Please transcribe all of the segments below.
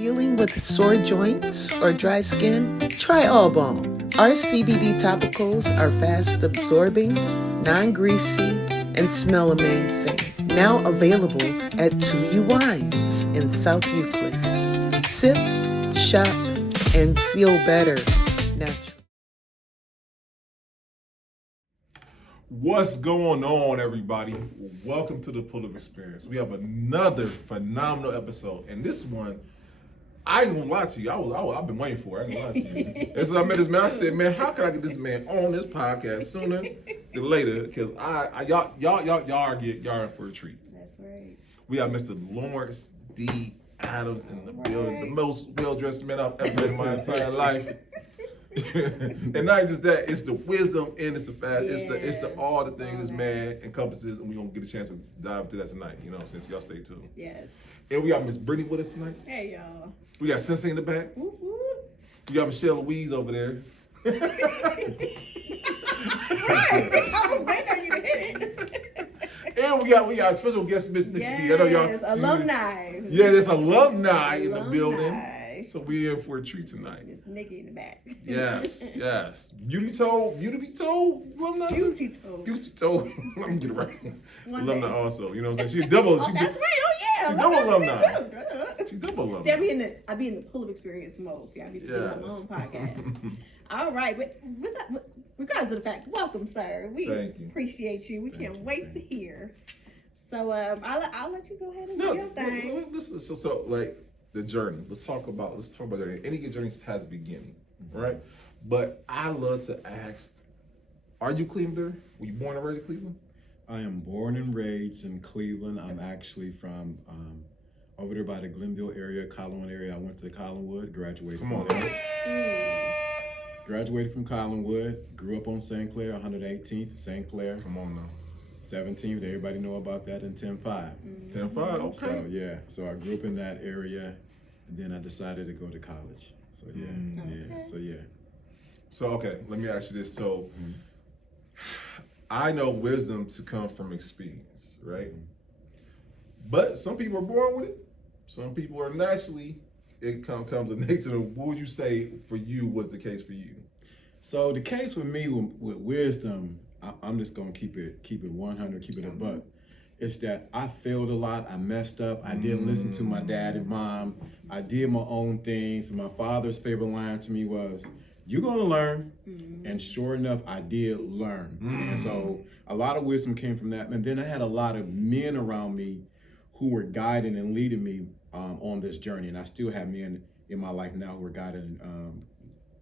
Dealing with sore joints or dry skin? Try All Balm. Our CBD topicals are fast absorbing, non-greasy, and smell amazing. Now available at 2U Wines in South Euclid. Sip, shop, and feel better naturally. What's going on, everybody? Welcome to the Pull-Up Experience. We have another phenomenal episode, and this one, I ain't gonna lie to you. I've been waiting for it. I ain't gonna lie to you. As I met this man, I said, "Man, how can I get this man on this podcast sooner than later?" Because y'all are in for a treat. That's right. We have Mr. Lawrence D. Adams in the building, the most well-dressed man I've ever met in my entire life. And not just that, it's the wisdom and it's the fast, it's the all the things this man encompasses, and we're gonna get a chance to dive into that tonight, you know, since y'all stay tuned. Yes. And we got Miss Brittany with us tonight. Hey y'all. We got Sensei in the back. Whoop, whoop. We got Michelle Louise over there. I was waiting on you to hit it. And we got special guest Miss Nikki B. I know y'all. Alumni. Yeah, there's alumni in the building. So we're in for a treat tonight. Miss Nikki in the back. Yes, yes. Beauty toe alumni. Beauty toe. Beauty toe. Let me get it right. One Alumni day. also. You know what I'm saying? She's double. Oh, that's right. Oh yeah. She's double alumni. Too. She's double alumni. See, I be in the pull-up experience mode. See, I be doing my own podcast. All right, but regardless of the fact, welcome, sir. We appreciate you. We can't wait to hear. So I'll let you go ahead and do your thing. Listen, so like the journey. Let's talk about the journey. Any good journey has a beginning, right? But I love to ask, are you Clevelander? Were you born and raised in Cleveland? I am born and raised in Cleveland. I'm actually from over there by the Glenville area, Collinwood area. I went to Collinwood, graduated from there. Graduated from Collinwood, grew up on St. Clair, 118th, St. Clair. Come on now. 17th, everybody know about that, in 10-5. 10-5, okay. So yeah, so I grew up in that area, and then I decided to go to college. So So okay, let me ask you this. So I know wisdom to come from experience, right? But some people are born with it. Some people are naturally, it comes innate to them. What would you say for you was the case for you? So the case with me with wisdom, I'm just gonna keep it 100, keep it a buck. It's that I failed a lot. I messed up. I didn't listen to my dad and mom. I did my own things. My father's favorite line to me was, "You're gonna learn." And sure enough, I did learn. And so a lot of wisdom came from that. And then I had a lot of men around me who were guiding and leading me on this journey. And I still have men in my life now who are guiding and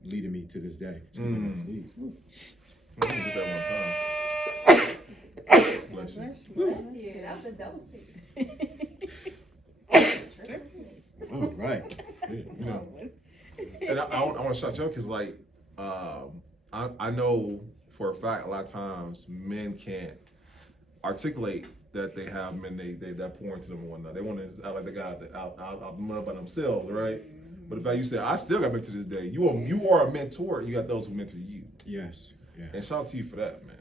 leading me to this day. So Let me get that one time. Bless you. Bless you. That was a double speak. Oh, right. You know, and I want to shout you out because, like, I know for a fact a lot of times men can't articulate that they have men that pour into them and whatnot. They want to act like they got out the mud by themselves, right? But the fact you said, I still got mentored to this day. You are a mentor, and you got those who mentor you. Yes. And shout out to you for that, man.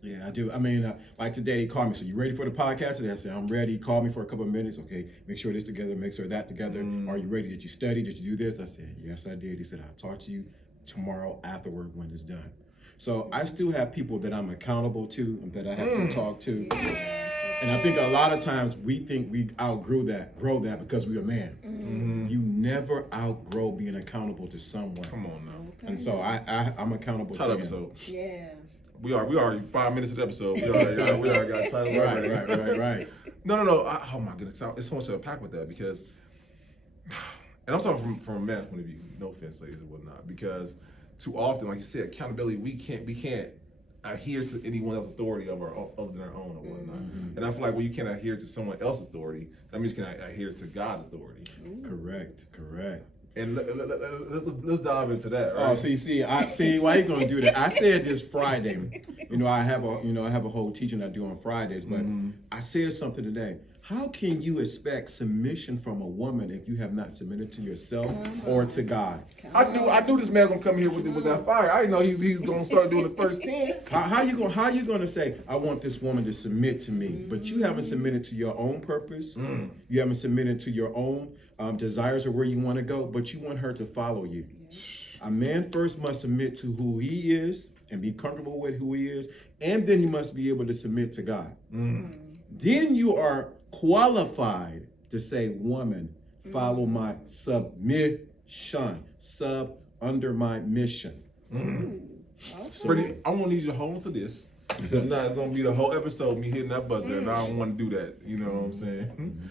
Yeah, I do. I mean, like today, they called me. So, you ready for the podcast today? I said, I'm ready. He called me for a couple of minutes. Okay, make sure this together, make sure that together. Are you ready? Did you study? Did you do this? I said, yes, I did. He said, I'll talk to you tomorrow afterward when it's done. So I still have people that I'm accountable to and that I have to talk to. And I think a lot of times we think we grow that because we're a man. You never outgrow being accountable to someone. Come on now. And so I'm accountable to episode. Yeah. We already 5 minutes of the episode. We already got title. Right. No. Oh my goodness, it's so much to unpack with that because, and I'm talking from a man's point of view. No offense, ladies and whatnot, because too often, like you said, accountability, we can't adhere to anyone else's authority other than our own or whatnot. And I feel like when you can't adhere to someone else's authority, that means you can adhere to God's authority. Correct. And let's dive into that. Right? Oh, see, why you gonna do that? I said this Friday. I have a whole teaching I do on Fridays, but I said something today. How can you expect submission from a woman if you have not submitted to yourself or to God? I knew this man gonna come here with that fire. I didn't know he's gonna start doing the first 10. How you gonna say, I want this woman to submit to me, but you haven't submitted to your own purpose. You haven't submitted to your own desires or where you want to go, but you want her to follow you. A man first must submit to who he is and be comfortable with who he is, and then he must be able to submit to God. Then you are qualified to say, woman, follow my submission, under my mission. Okay. I'm gonna need you to hold on to this. Because now it's gonna be the whole episode me hitting that buzzer, and I don't want to do that. You know what I'm saying?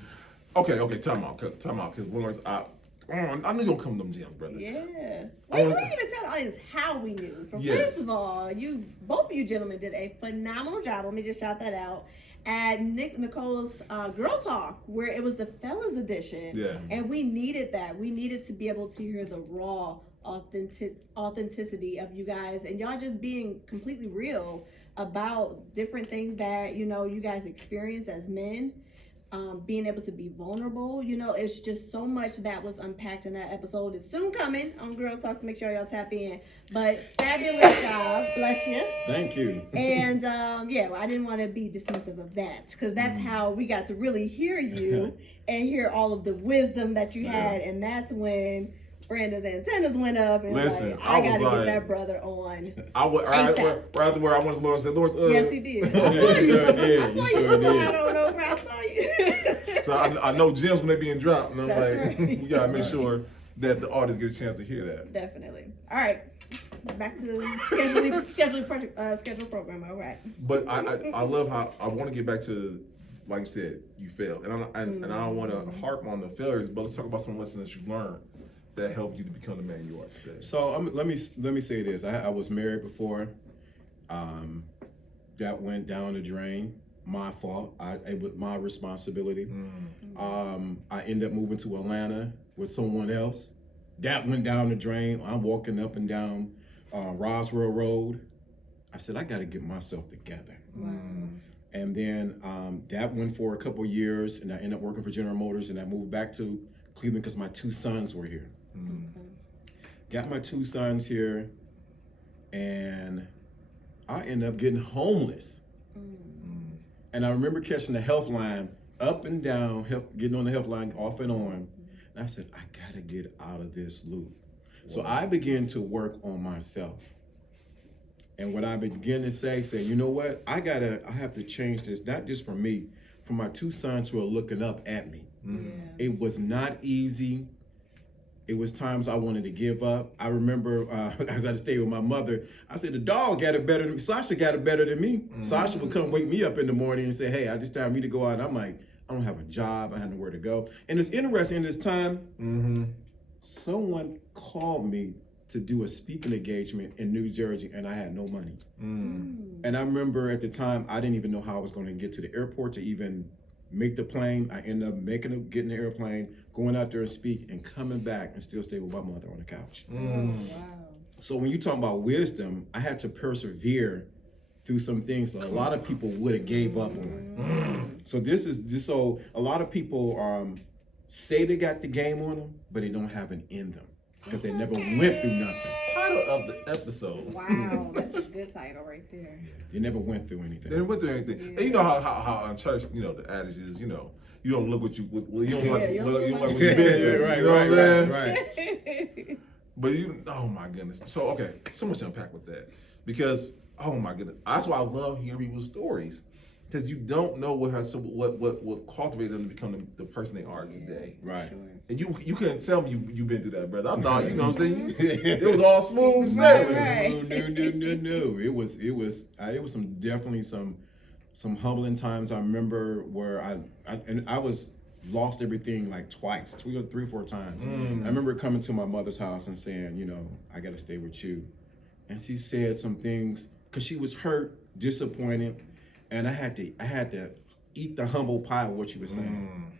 Okay, time out, because Lawrence, I knew you're gonna come to them gems, brother. Yeah. Wait, let me even tell the audience how we knew. First of all, both of you gentlemen did a phenomenal job. Let me just shout that out. At Nicole's Girl Talk, where it was the fellas edition. Yeah. And we needed that. We needed to be able to hear the raw authenticity of you guys, and y'all just being completely real about different things that, you guys experience as men. Being able to be vulnerable, it's just so much that was unpacked in that episode. It's soon coming on Girl Talk, so make sure y'all tap in. But fabulous job, bless you. Thank you. And I didn't want to be dismissive of that, because that's how we got to really hear you and hear all of the wisdom that you had, and that's when Branda's antennas went up, and Listen, I got to get that brother on. I went right where I went to Lord and said, Lord, yes, he did. Yeah, you sure did. I don't know if I saw you. So I know gems when they're being dropped, and I'm That's like, right. we gotta make sure that the audience get a chance to hear that. Definitely. All right. Back to the schedule program. All right. But I love how I want to get back to, like you said, you failed, and I don't want to harp on the failures, but let's talk about some lessons that you learned that helped you to become the man you are today. So let me say this. I was married before. That went down the drain. My fault. It was my responsibility. I ended up moving to Atlanta with someone else. That went down the drain. I'm walking up and down Roswell Road. I said, I got to get myself together. Wow. And then that went for a couple years, and I ended up working for General Motors, and I moved back to Cleveland because my two sons were here. Got my two sons here, and I ended up getting homeless. And I remember catching the health line up and down, getting on the health line off and on. And I said, I gotta get out of this loop. So I began to work on myself. And what I began to say, you know what? I have to change this, not just for me, for my two sons who are looking up at me. It was not easy. It was times I wanted to give up. I remember as I stayed with my mother, I said, the dog got it better than me. Sasha got it better than me. Sasha would come wake me up in the morning and say, hey, it's time for me to go out. And I'm like, I don't have a job. I had nowhere to go. And it's interesting, this time, someone called me to do a speaking engagement in New Jersey, and I had no money. And I remember at the time, I didn't even know how I was going to get to the airport to even make the plane. I ended up getting the airplane, going out there and speak, and coming back and still stay with my mother on the couch. Wow. So when you talk about wisdom, I had to persevere through some things that a lot of people would have gave up on. So this is just, so a lot of people say they got the game on them, but they don't have it in them because they never went through nothing. Title of the episode. Wow, that's a good title right there. They never went through anything. They never went through anything. And you know how in church, the adage is, you don't look what you don't like what you've been through. Right, you know what I'm saying? right. But oh my goodness. So okay, so much to unpack with that. Because oh my goodness, that's why I love hearing people's stories. Because you don't know what cultivated them to become the person they are today. Right. Sure. And you couldn't tell me you've been through that, brother. I thought, you know what I'm saying? It was all smooth sailing. Right. No. It was definitely some humbling times. I remember where I was lost everything like twice, 3 or 4 times. I remember coming to my mother's house and saying, I got to stay with you. And she said some things because she was hurt, disappointed. And I had to eat the humble pie of what she was saying.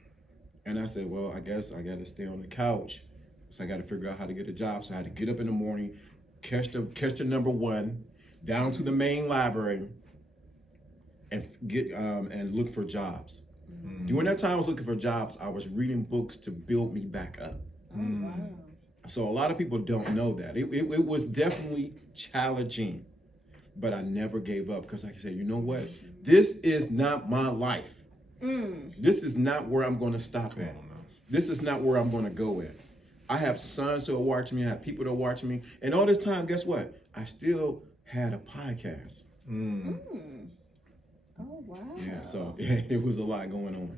And I said, well, I guess I got to stay on the couch. So I got to figure out how to get a job. So I had to get up in the morning, catch the number 1, down to the main library, and get and look for jobs. During that time I was looking for jobs, I was reading books to build me back up. Oh, wow. So a lot of people don't know that. It was definitely challenging, but I never gave up because like I said, you know what? This is not my life. This is not where I'm going to stop at. This is not where I'm going to go at. I have sons that are watching me. I have people that are watching me. And all this time, guess what? I still had a podcast. Oh, wow. Yeah, so it was a lot going on.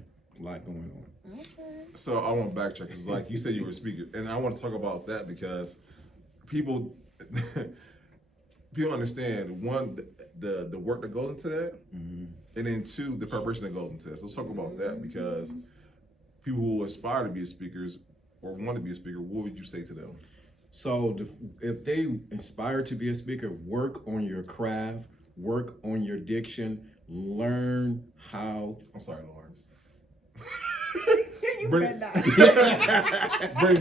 Okay. So I want to backtrack because, like you said, you were a speaker, and I want to talk about that because people understand one the work that goes into that, and then two the preparation that goes into that. So let's talk about that because people who aspire to be speakers or want to be a speaker, what would you say to them? So if they aspire to be a speaker, work on your craft, work on your diction, learn how. I'm sorry, Lawrence. You better not.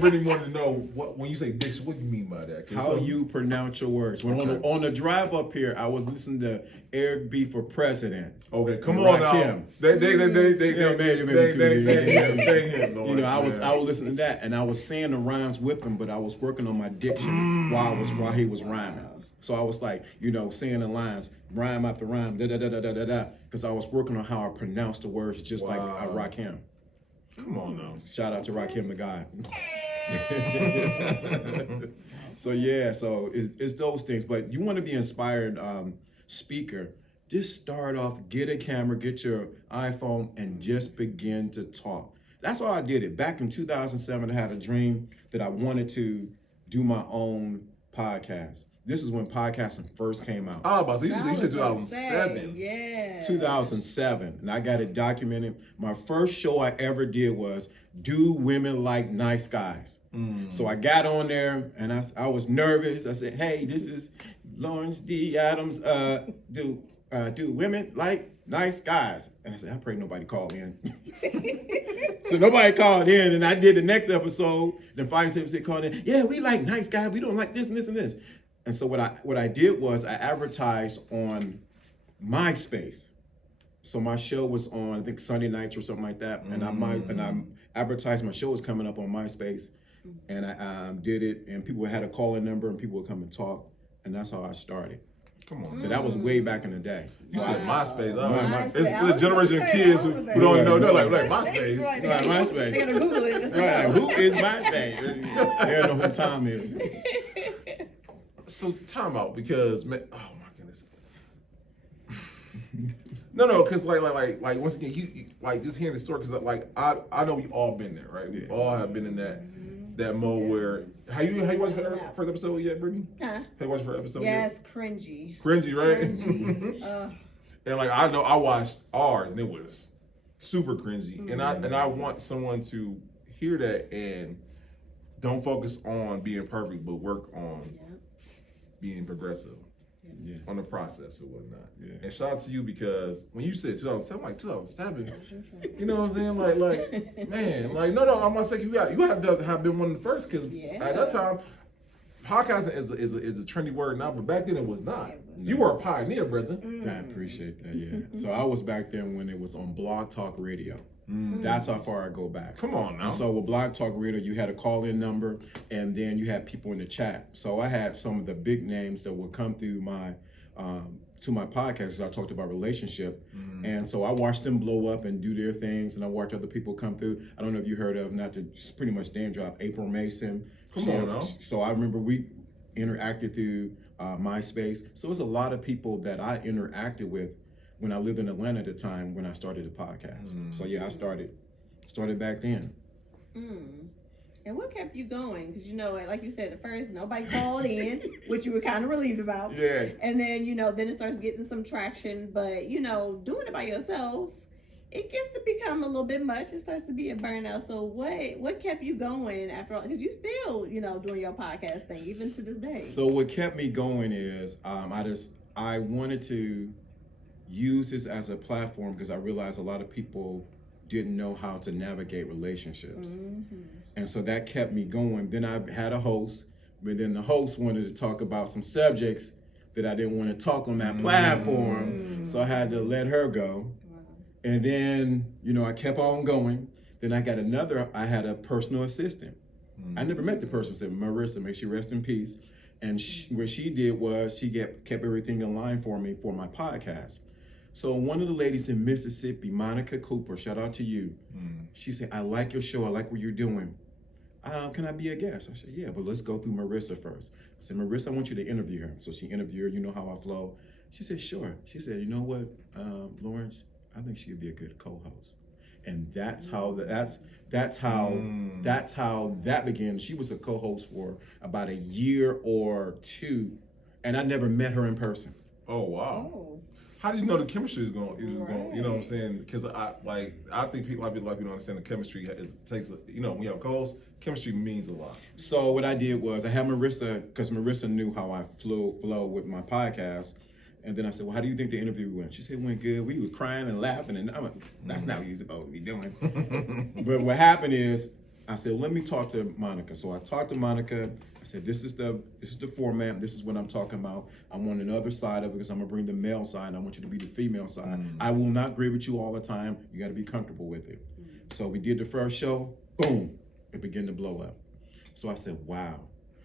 Brittany wanted to know what when you say diction, what do you mean by that? How you pronounce your words. When on the drive up here, I was listening to Eric B for President. Okay, come on now. They him. You know, I was listening to that, and I was saying the rhymes with him, but I was working on my diction while he was rhyming. So I was like, you know, saying the lines, rhyme after rhyme, da da da da da da da, because I was working on how I pronounce the words, just like I Rakim. Come on now. Shout out to Rakim the guy. So yeah, so it's those things. But you want to be inspired speaker, just start off, get a camera, get your iPhone, and just begin to talk. That's how I did it. Back in 2007, I had a dream that I wanted to do my own podcast. This is when podcasting first came out. Oh, but you said 2007. Yeah. 2007, and I got it documented. My first show I ever did was Do Women Like Nice Guys? So I got on there, and I was nervous. I said, hey, this is Lawrence D. Adams. Do women like nice guys? And I said, I pray nobody called in. So nobody called in, and I did the next episode. Then 5 7 called in. Yeah, we like nice guys. We don't like this and this and this. And so what I did was I advertised on MySpace. So my show was on, I think, Sunday nights or something like that. And I advertised my show was coming up on MySpace. And I did it, and people had a call-in number, and people would come and talk. And that's how I started. Come on. So that was way back in the day. You said MySpace. MySpace. It's the generation of kids who don't even know. They're like MySpace. Right, MySpace. They're gonna Google it. Right, who is MySpace? They don't know who Tom is. So time out because man, oh my goodness. No, because like once again, you like just hearing the story because like I know we've all been there, right? We all have been in that mode where have you watched the first episode yet, Brittany? Huh? Have you watched the first episode Yes, yet? cringy. Cringy, right? Cringy. And like I know I watched ours and it was super cringy, and I want someone to hear that and don't focus on being perfect, but work on being progressive on the process or whatnot. And shout out to you because when you said 2007, like 2007, you know what I'm saying? Like man, like no, I'm not saying you have to have been one of the first because at that time, podcasting is a trendy word now, but back then it was not. You were a pioneer, brother. I appreciate that. Yeah. So I was back then when it was on Blog Talk Radio. That's how far I go back. Come on now. And so with Blog Talk Radio, you had a call-in number, and then you had people in the chat. So I had some of the big names that would come through my to my podcast as I talked about relationship. And so I watched them blow up and do their things, and I watched other people come through. I don't know if you heard of, not to pretty much name drop, April Mason. Come on now. So I remember we interacted through MySpace. So it's a lot of people that I interacted with when I lived in Atlanta at the time when I started the podcast. So yeah, I started back then. And what kept you going? Because you know, like you said, at first nobody called in, which you were kind of relieved about. Yeah. And then then it starts getting some traction. But doing it by yourself, it gets to become a little bit much. It starts to be a burnout. So what kept you going after all? Because you still doing your podcast thing even to this day. So what kept me going is I wanted to use this as a platform because I realized a lot of people didn't know how to navigate relationships. And so that kept me going. Then I had a host, but then the host wanted to talk about some subjects that I didn't want to talk on that platform. So I had to let her go. And then, I kept on going. Then I had a personal assistant. I never met the person, said Marissa, may she rest in peace. And what she did was she kept everything in line for me for my podcast. So one of the ladies in Mississippi, Monica Cooper, shout out to you. She said, I like your show. I like what you're doing. Can I be a guest? I said, yeah, but let's go through Marissa first. I said, Marissa, I want you to interview her. So she interviewed her, you know how I flow. She said, sure. She said, you know what, Lawrence, I think she would be a good co-host. And that's how that began. She was a co-host for about a year or two, and I never met her in person. Oh wow. Oh. How do you know the chemistry is going? You know what I'm saying? Because I think people don't understand the chemistry. It takes when you have co-hosts, chemistry means a lot. So what I did was I had Marissa, because Marissa knew how I flow with my podcast. And then I said, well, how do you think the interview went? She said, it went good. We was crying and laughing, and I'm like, that's not what you're supposed to be doing. But what happened is, I said, well, let me talk to Monica. So I talked to Monica. I said, this is the format. This is what I'm talking about. I want another side of it because I'm gonna bring the male side. I want you to be the female side. I will not agree with you all the time. You got to be comfortable with it. So we did the first show. Boom, it began to blow up. So I said, wow.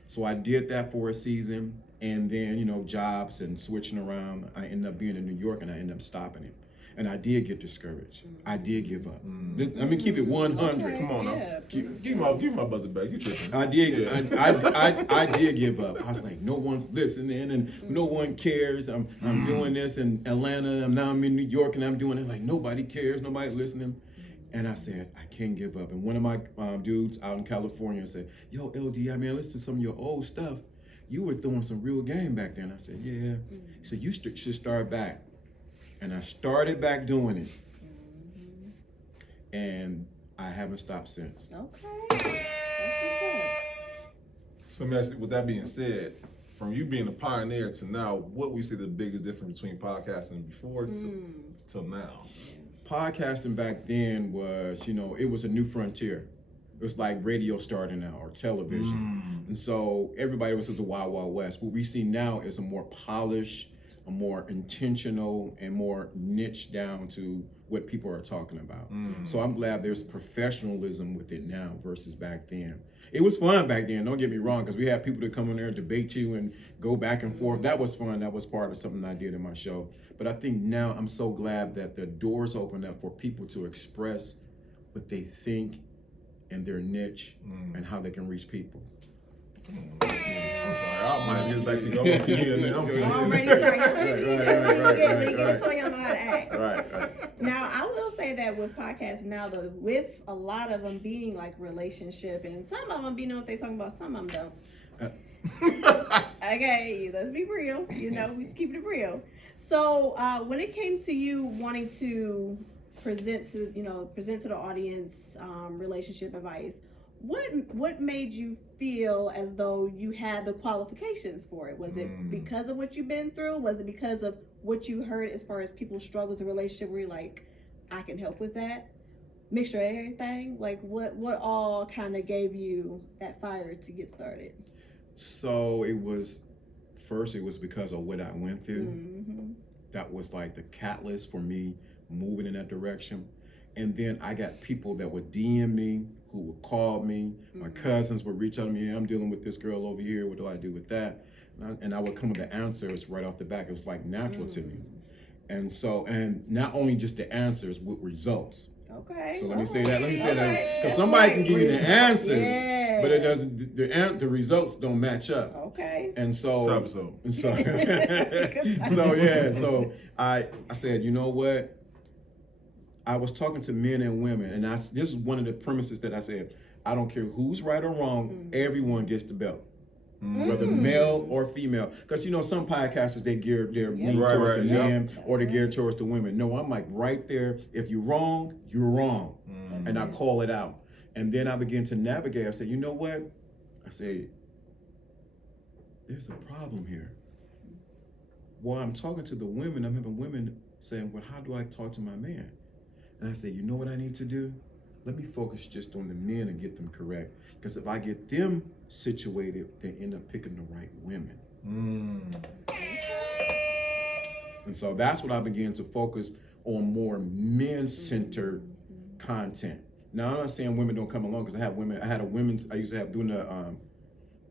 So I did that for a season. And then, jobs and switching around, I ended up being in New York and I ended up stopping it. And I did get discouraged. I did give up. Let me keep it 100. Okay, come on now. Give my buzzer back. You tripping. I did. Yeah. I did give up. I was like, no one's listening and no one cares. I'm doing this in Atlanta. Now I'm in New York and I'm doing it. Like, nobody cares. Nobody's listening. And I said, I can't give up. And one of my dudes out in California said, yo, LD, listen to some of your old stuff. You were throwing some real game back then. I said, yeah. He said, you should start back. And I started back doing it. And I haven't stopped since. Okay. So, with that being said, from you being a pioneer to now, what we see the biggest difference between podcasting before till now? Podcasting back then was, it was a new frontier. It was like radio starting out or television. And so everybody was at the Wild Wild West. What we see now is a more polished, a more intentional, and more niche down to what people are talking about. So I'm glad there's professionalism with it now versus back then. It was fun back then, don't get me wrong, because we had people that come in there and debate you and go back and forth. That was fun. That was part of something I did in my show. But I think now I'm so glad that the doors open up for people to express what they think and their niche and how they can reach people. I'm sorry, I might get back to you. I'm already Right. Now, I will say that with podcasts now, though, with a lot of them being like relationship, and some of them be know what they're talking about, some of them don't. Okay, let's be real. We just keep it real. So when it came to you wanting to present to the audience relationship advice, what made you feel as though you had the qualifications for it? Was it because of what you've been through? Was it because of what you heard as far as people's struggles in relationship where you're like, I can help with that? Mixture of everything? Like what all kind of gave you that fire to get started? So it was because of what I went through. That was like the catalyst for me moving in that direction. And then I got people that would DM me, who would call me. My cousins would reach out to me, hey, I'm dealing with this girl over here, what do I do with that? And I would come with the answers right off the back. It was like natural to me. And not only just the answers, with results. Okay. So let me say that, because somebody can give you the answers, but it doesn't. The results don't match up. Okay. And so, so I said, you know what? I was talking to men and women, and this is one of the premises that I said, I don't care who's right or wrong, everyone gets the belt. Whether male or female. Because some podcasters, they gear their lean towards the men or they gear towards the women. No, I'm like right there. If you're wrong, you're wrong. And I call it out. And then I begin to navigate. I said, you know what? I said, there's a problem here. While I'm talking to the women, I'm having women saying, well, how do I talk to my man? And I said, you know what I need to do? Let me focus just on the men and get them correct. Because if I get them situated, they end up picking the right women. And so that's what I began to focus on more men-centered content. Now, I'm not saying women don't come along, because I used to have, during the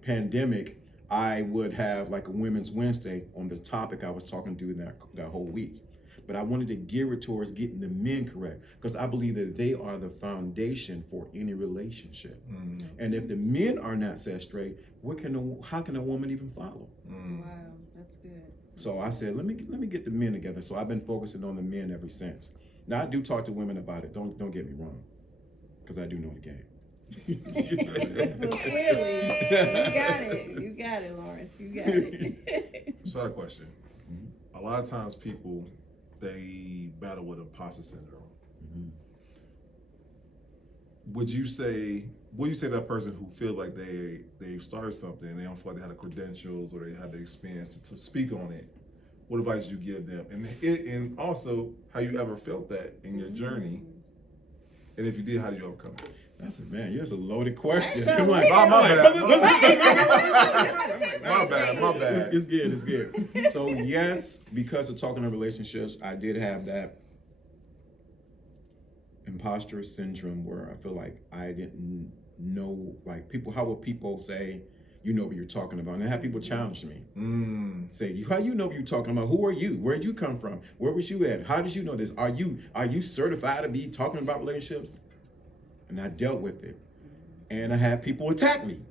pandemic, I would have like a Women's Wednesday on the topic I was talking to that whole week. But I wanted to gear it towards getting the men correct, because I believe that they are the foundation for any relationship. And if the men are not set straight, how can a woman even follow? Wow, that's good. So I said, let me get the men together. So I've been focusing on the men ever since. Now I do talk to women about it. Don't get me wrong, because I do know the game. Well, clearly, you got it, Lawrence. You got it. Side question. A lot of times people, they battle with imposter syndrome. Would you say to that person who feels like they've started something and they don't feel like they have the credentials or they have the experience to speak on it? What advice do you give them? And also, how you ever felt that in your journey? And if you did, how did you overcome it? That's it, man. That's a loaded question. So Come on. My bad. It's good. So yes, because of talking to relationships, I did have that imposter syndrome where I feel like I didn't know, like, how would people say, you know what you're talking about? And I have people challenge me. Say, how you know what you're talking about? Who are you? Where'd you come from? Where was you at? How did you know this? Are you certified to be talking about relationships? And I dealt with it. And I had people attack me.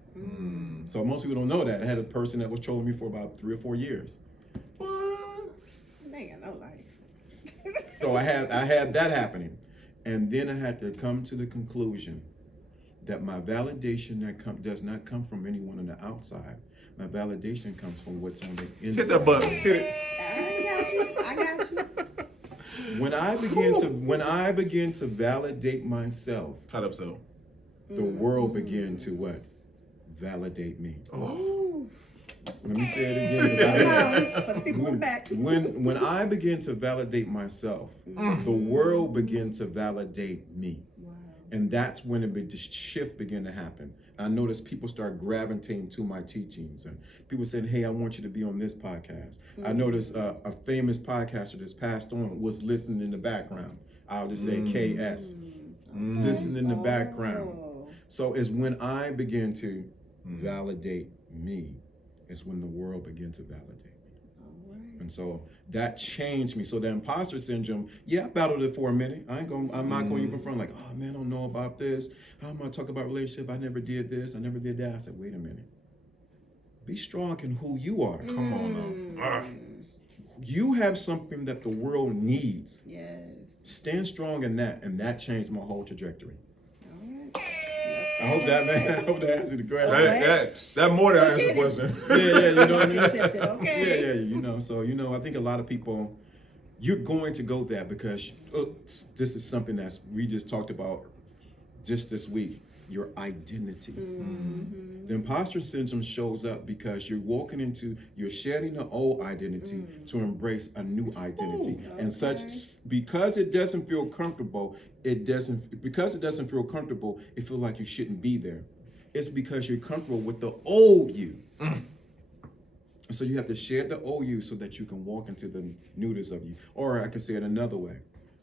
So most people don't know that. I had a person that was trolling me for about 3 or 4 years. What? They got no life. So I had that happening. And then I had to come to the conclusion that my validation does not come from anyone on the outside. My validation comes from what's on the inside. Hit that button. Hit it. I got you. When I begin to validate myself, Tied up so. the world began to what? Validate me. Let me say it again. For the people in the back. When I begin to validate myself, the world began to validate me. Wow. And that's when the shift began to happen. I noticed people start gravitating to my teachings, and people said, hey, I want you to be on this podcast. I noticed a famous podcaster that's passed on was listening in the background. I'll just say KS. Listen in the background. So it's when I begin to validate me, it's when the world began to validate me. And so that changed me. So the imposter syndrome, I battled it for a minute. I'm not going even front like, oh man, I don't know about this. How am I talking about relationship? I never did this. I never did that. I said, wait a minute. Be strong in who you are. Come on now. You have something that the world needs. Yes. Stand strong in that, and that changed my whole trajectory. All right. I hope that answered the question. That more than answered the question. Yeah, you know what I mean? Okay. Yeah, so, I think a lot of people, you're going to go there because this is something we just talked about just this week, your identity. The imposter syndrome shows up because you're shedding the old identity to embrace a new identity. And because it doesn't feel comfortable, it feels like you shouldn't be there. It's because you're comfortable with the old you. So you have to shed the old you so that you can walk into the newness of you. Or I can say it another way.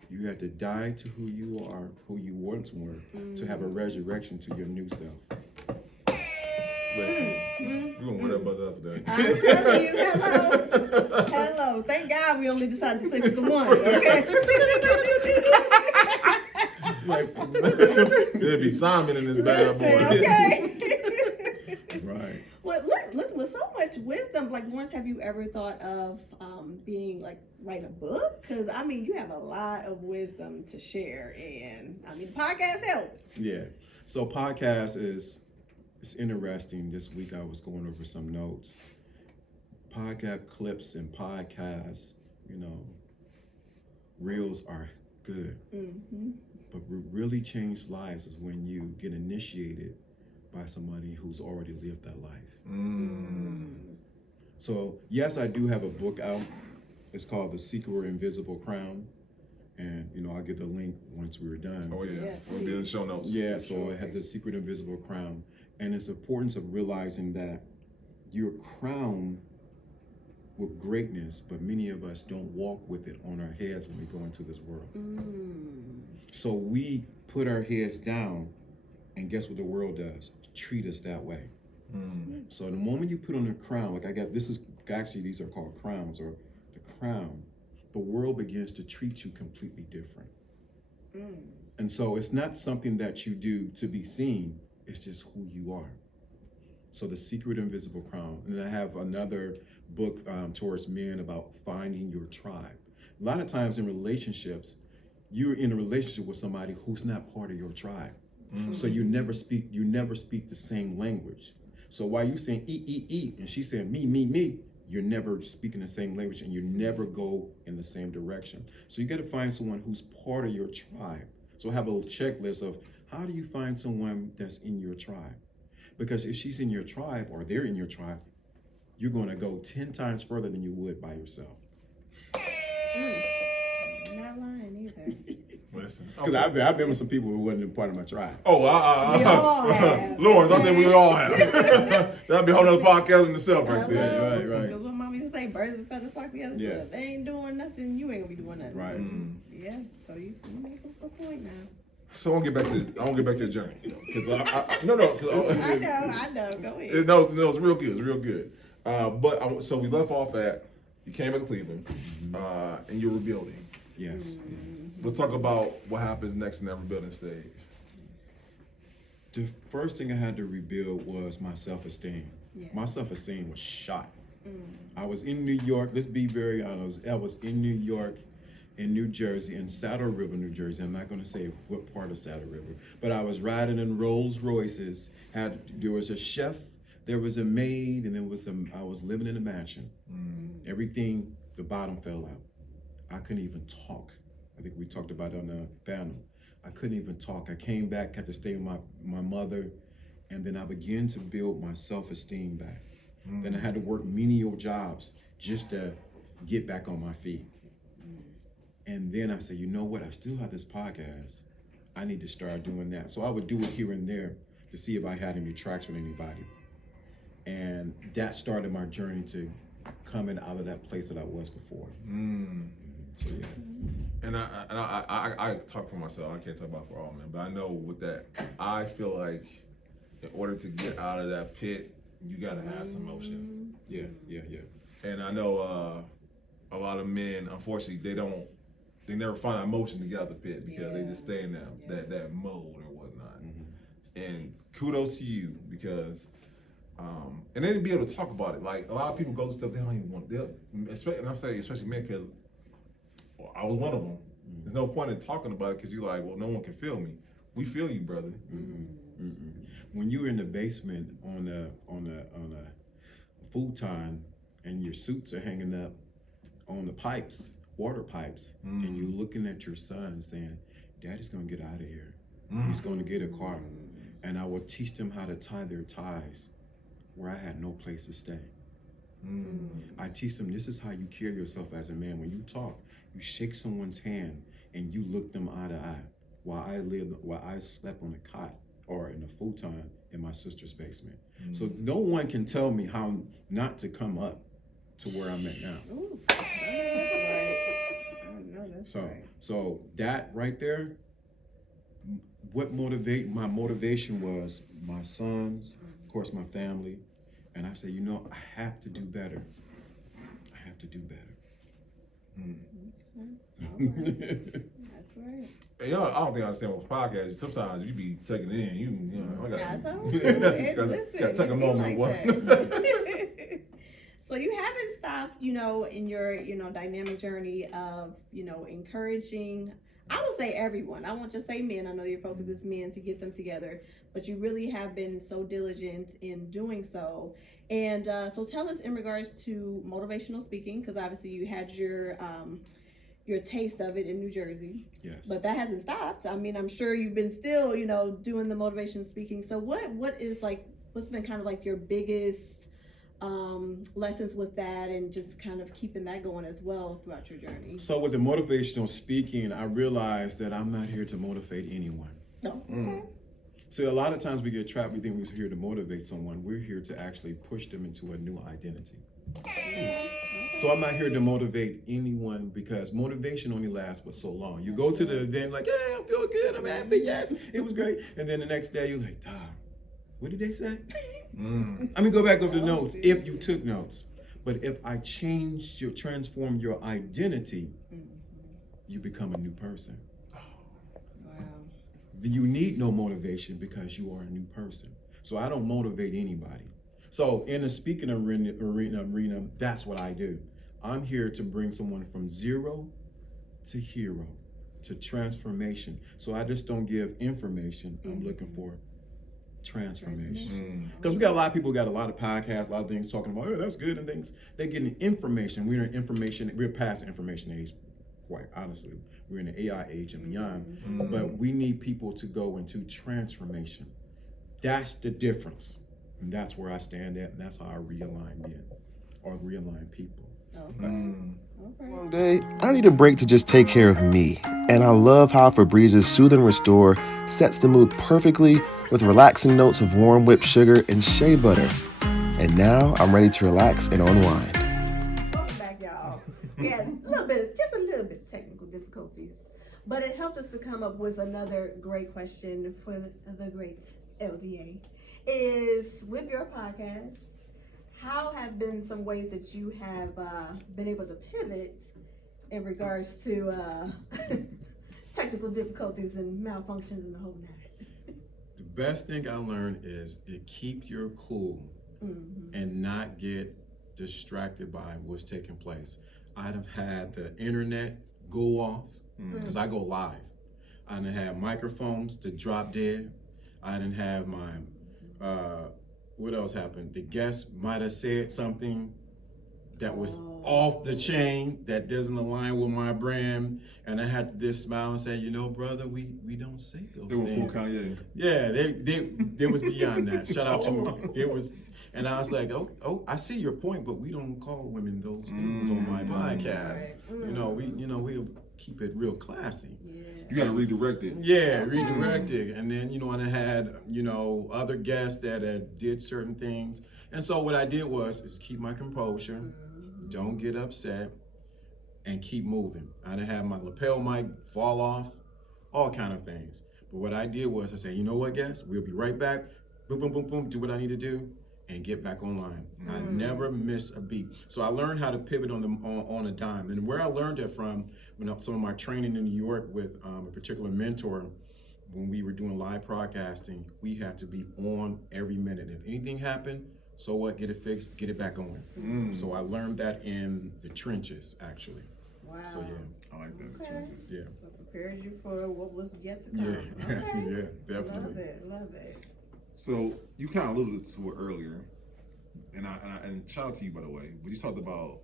You have to die to who you are, who you once were, to have a resurrection to your new self. Listen, you're going to wear that buzzer out today. I'm telling you, hello. Thank God we only decided to stick with the one, okay? There'd be Simon in this bad boy. Okay. Right. Well, listen, with so much wisdom, like Lawrence, have you ever thought of being like writing a book? Because you have a lot of wisdom to share, and podcast helps. Yeah. So podcast it's interesting. This week I was going over some notes. Podcast clips and podcasts, reels are good. But what really changed lives is when you get initiated by somebody who's already lived that life. So yes, I do have a book out. It's called The Secret Invisible Crown. And I'll get the link once we're done. Oh yeah. We'll be in the show notes. Yeah, so I had The Secret Invisible Crown. And it's the importance of realizing that your crown with greatness, but many of us don't walk with it on our heads when we go into this world. So we put our heads down, and guess what the world does? Treat us that way. So the moment you put on a crown, like I got, this is actually, these are called crowns, or the crown, the world begins to treat you completely different. And so it's not something that you do to be seen, it's just who you are. So the secret invisible crown. And I have another book towards men about finding your tribe. A lot of times in relationships, you're in a relationship with somebody who's not part of your tribe. So you never speak the same language. So while you saying eat, and she's saying me, you're never speaking the same language, and you never go in the same direction. So you got to find someone who's part of your tribe. So have a little checklist of how do you find someone that's in your tribe? Because if she's in your tribe or they're in your tribe, you're going to go 10 times further than you would by yourself. Not lying either. Listen, because I've been with some people who wasn't part of my tribe. Oh, We all have. Lawrence, I think we all have. That'd be a whole other podcast in itself right Hello. there. Right. Because what mom used to say, birds and feathers flock together. Yeah. So if they ain't doing nothing, you ain't gonna be doing nothing. Right. Yeah. So you make a point now. So I want to get back to the journey. Cause I I know. Go ahead. No, it's real good. It's real good. So we left off at, you came back to Cleveland, and you're rebuilding. Yes. Let's talk about what happens next in that rebuilding stage. The first thing I had to rebuild was my self-esteem. Yeah. My self-esteem was shot. I was in New York. Let's be very honest. I was in New York, in New Jersey, in Saddle River, New Jersey. I'm not going to say what part of Saddle River, but I was riding in Rolls Royces. There was a chef, there was a maid, and I was living in a mansion. Everything, the bottom fell out. I couldn't even talk. I think we talked about it on the panel. I couldn't even talk. I came back, had to stay with my mother, and then I began to build my self-esteem back. Then I had to work menial jobs just to get back on my feet. And then I said, you know what? I still have this podcast. I need to start doing that. So I would do it here and there to see if I had any traction with anybody. And that started my journey to coming out of that place that I was before. So yeah. And I talk for myself. I can't talk about for all men, but I know with that, I feel like in order to get out of that pit, you gotta have some motion. Yeah. And I know a lot of men, unfortunately, they never find emotion to get out the pit because they just stay in that mode or whatnot. And kudos to you because, and then to be able to talk about it. Like a lot of people go to stuff they don't even want. And I'm saying especially men because I was one of them. There's no point in talking about it because you're like, well, no one can feel me. We feel you, brother. When you're in the basement on a futon and your suits are hanging up on the pipes, water pipes, and you're looking at your son saying, Daddy's gonna get out of here. He's gonna get a car. And I would teach them how to tie their ties where I had no place to stay. I teach them this is how you carry yourself as a man. When you talk, you shake someone's hand and you look them eye to eye. While I slept on a cot or in a futon in my sister's basement. So no one can tell me how not to come up to where I'm at now. Ooh, that's right. I know that's right. So that right there, my motivation was my sons, of course my family, and I said, you know, I have to do better. I have to do better. That's right. Hey, y'all, I don't think I understand what podcast. Sometimes you be taking it in. You know, I gotta take a moment. So you haven't stopped, in your, dynamic journey of, encouraging, I would say everyone. I won't just say men. I know your focus is men to get them together, but you really have been so diligent in doing so. And so tell us in regards to motivational speaking, because obviously you had your taste of it in New Jersey. Yes. But that hasn't stopped. I mean, I'm sure you've been still, doing the motivational speaking. So what's been kind of like your biggest lessons with that and just kind of keeping that going as well throughout your journey? So with the motivational speaking, I realized that I'm not here to motivate anyone. No. Okay. So a lot of times we get trapped, we think we're here to motivate someone. We're here to actually push them into a new identity. Okay. So I'm not here to motivate anyone because motivation only lasts for so long. You go to the event like, yeah, I feel good, I'm happy, yes, it was great. And then the next day you're like, what did they say? Let me go back over the notes if you took notes. But if I transform your identity, you become a new person. Wow. You need no motivation because you are a new person. So I don't motivate anybody. So in the speaking arena, that's what I do. I'm here to bring someone from zero to hero, to transformation. So I just don't give information. I'm looking for transformation. Because we got a lot of people who got a lot of podcasts, a lot of things talking about, oh, that's good and things. They're getting information. We're past the information age, quite honestly. We're in the AI age and beyond. But we need people to go into transformation. That's the difference. And that's where I stand at, and that's how I realign men or realign people. Okay. Long day, I need a break to just take care of me. And I love how Febrez's Soothe and Restore sets the mood perfectly with relaxing notes of warm whipped sugar and shea butter. And now I'm ready to relax and unwind. Welcome back, y'all. We had just a little bit of technical difficulties, but it helped us to come up with another great question for the great LDA. Is with your podcast, how have been some ways that you have been able to pivot in regards to technical difficulties and malfunctions and the whole matter? The best thing I learned is to keep your cool and not get distracted by what's taking place. I'd have had the internet go off because I go live. I didn't have microphones to drop dead. I didn't have my, what else happened? The guest might have said something that was off the chain, that doesn't align with my brand, and I had to just smile and say, you know, brother, we don't say those things. They were full Kanye. Yeah, they was beyond that. Shout out to me. It was, and I was like, oh, I see your point, but we don't call women those things on my podcast. Right. We'll keep it real classy. You gotta redirect it. Yeah, redirect it. And then, and I had, other guests that did certain things. And so what I did is keep my composure, don't get upset, and keep moving. I done had my lapel mic fall off, all kind of things. But what I did was I said, you know what, guys? We'll be right back. Boom, boom, boom, boom, do what I need to do and get back online. I never miss a beat. So I learned how to pivot on a dime. And where I learned that from, some of my training in New York with a particular mentor, when we were doing live broadcasting, we had to be on every minute. If anything happened, so what, get it fixed, get it back on. So I learned that in the trenches, actually. Wow. So yeah. I like that. Okay. Yeah. So it prepares you for what was yet to come. Yeah. Okay. Yeah, definitely. Love it. So you kind of alluded to it earlier, and shout out to you, by the way. But you talked about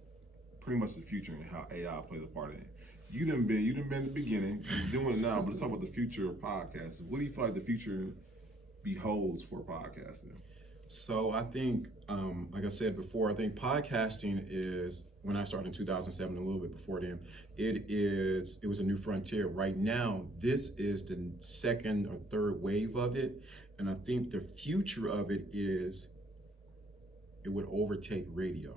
pretty much the future and how AI plays a part in it. You done been in the beginning, you're doing it now, but let's talk about the future of podcasting. What do you feel like the future beholds for podcasting? So I think, like I said before, I think podcasting is, when I started in 2007, a little bit before then, it was a new frontier. Right now, this is the second or third wave of it. And I think the future of it is, it would overtake radio.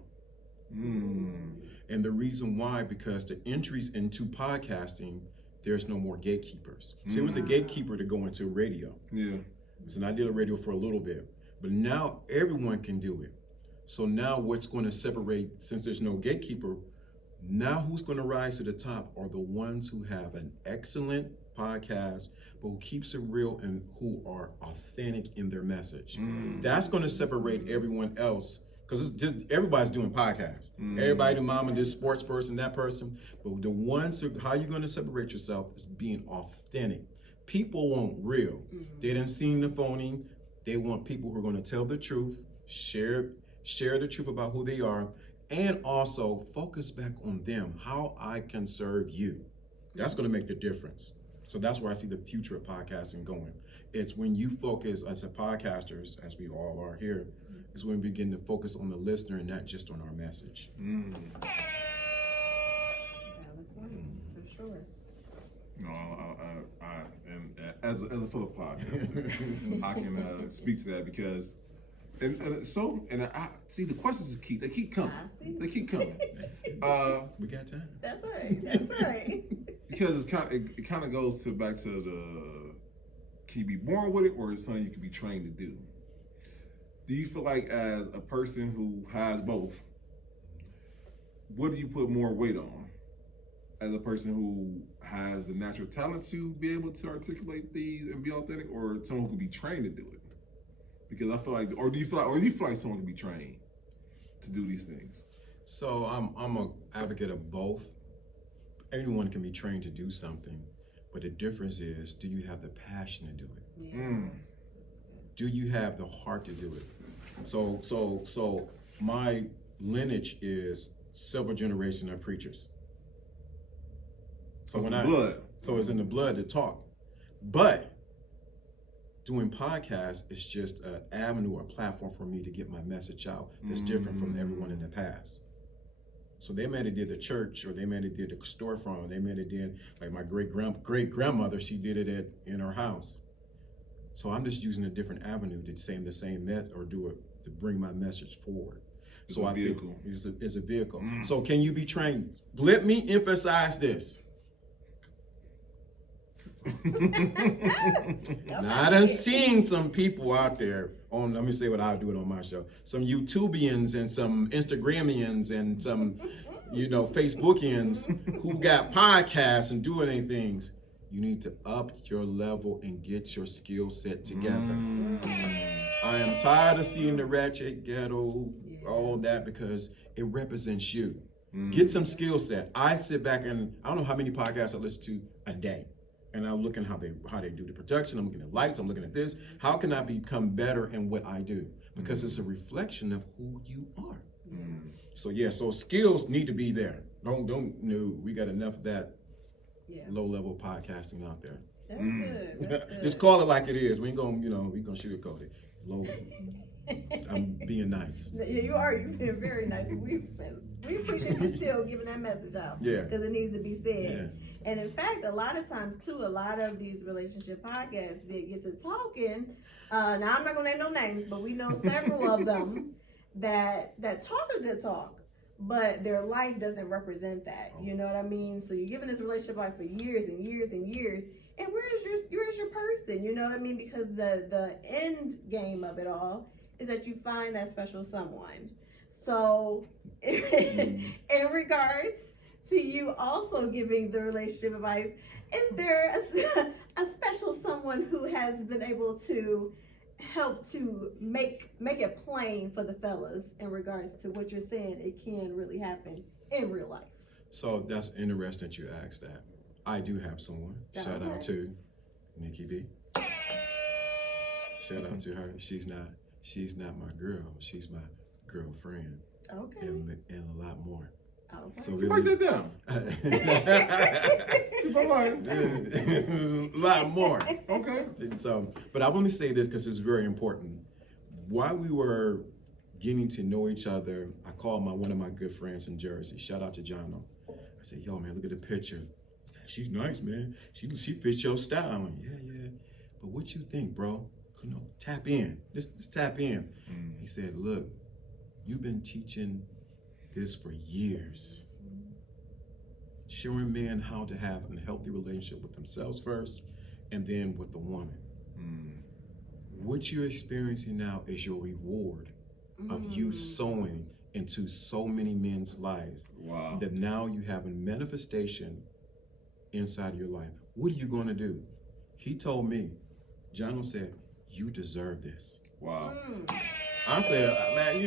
And the reason why, because the entries into podcasting, there's no more gatekeepers. So it was a gatekeeper to go into radio. Yeah. So I did radio for a little bit, but now everyone can do it. So now what's going to separate, since there's no gatekeeper, now who's going to rise to the top are the ones who have an excellent podcast, but who keeps it real and who are authentic in their message. That's going to separate everyone else, because everybody's doing podcasts. Everybody, the mama, this sports person, that person. But the ones how you're going to separate yourself is being authentic. People want real. They didn't see the phony. They want people who are going to tell the truth, share the truth about who they are, and also focus back on them, how I can serve you. That's going to make the difference. So that's where I see the future of podcasting going. It's when you focus as a podcasters, as we all are here, is when we begin to focus on the listener and not just on our message. Valid point, for sure. No, and as a fellow podcaster, I can speak to that, because And I see the questions keep coming. They keep coming. We got time. That's right. That's right. Because it kind of goes back to the, can you be born with it, or is it something you can be trained to do? Do you feel like, as a person who has both, what do you put more weight on? As a person who has the natural talent to be able to articulate these and be authentic, or someone who can be trained to do it? Because I feel like, or do you feel like someone can be trained to do these things? So I'm an advocate of both. Anyone can be trained to do something, but the difference is, do you have the passion to do it? Yeah. Do you have the heart to do it? So my lineage is several generations of preachers. So it's in the blood to talk. But doing podcasts is just an avenue or platform for me to get my message out that's different from everyone in the past. So they may have did the church, or they may have did the storefront, or they may have did, like my great grandmother, she did it in her house. So I'm just using a different avenue to say the same message, or do it to bring my message forward. It's a vehicle. It's a vehicle. So can you be trained? Let me emphasize this. Now, I done seen some people out there on, let me say what I do it on my show, some YouTubians and some Instagramians and some, Facebookians who got podcasts and doing things. You need to up your level and get your skill set together. I am tired of seeing the ratchet, ghetto, all that, because it represents you. Get some skill set. I sit back and I don't know how many podcasts I listen to a day. And I'm looking how they do the production. I'm looking at lights. I'm looking at this. How can I become better in what I do? Because it's a reflection of who you are. So skills need to be there. No, we got enough of that low-level podcasting out there. That's good. That's good. Just call it like it is. We ain't gonna, we gonna sugarcoat it. Low. I'm being nice. You are. You've been very nice. We appreciate you still giving that message out. Yeah. Because it needs to be said. Yeah. And in fact, a lot of times too, a lot of these relationship podcasts, they get to talking. Now I'm not gonna name no names, but we know several of them that talk a good talk, but their life doesn't represent that. You know what I mean? So you're giving this relationship life for years and years and years. And where's your person? You know what I mean? Because the end game of it all is that you find that special someone. So in regards to you also giving the relationship advice, is there a special someone who has been able to help to make it plain for the fellas in regards to what you're saying? It can really happen in real life. So that's interesting that you asked that. I do have someone. Shout out to Nikki B. Shout out to her. She's not my girl. She's my girlfriend. Okay. And a lot more. Okay. So Write that down. A lot more. Okay. So, but I want to say this because it's very important. While we were getting to know each other, I called one of my good friends in Jersey. Shout out to Jono. I said, "Yo, man, look at the picture. She's nice, man. She fits your style." I'm like, yeah. But what you think, bro? Tap in. Just tap in. He said, "Look, you've been teaching this for years, showing men how to have a healthy relationship with themselves first, and then with the woman. What you're experiencing now is your reward of you sowing into so many men's lives. Wow. That now you have a manifestation inside of your life. What are you going to do?" He told me, Jono said, "You deserve this." Wow. I said, "Man,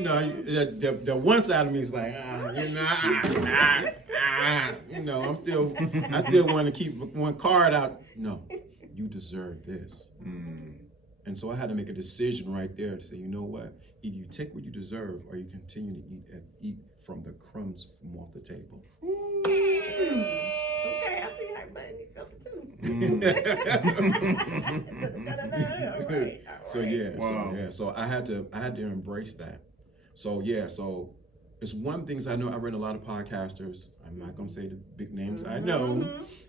the one side of me is like, I still want to keep one card out." No, you deserve this. And so I had to make a decision right there to say, you know what? Either you take what you deserve, or you continue to eat from the crumbs from off the table. Okay, I see how button you felt it too. All right. So I had to embrace that. So it's one thing I know. I read a lot of podcasters. I'm not gonna say the big names I know,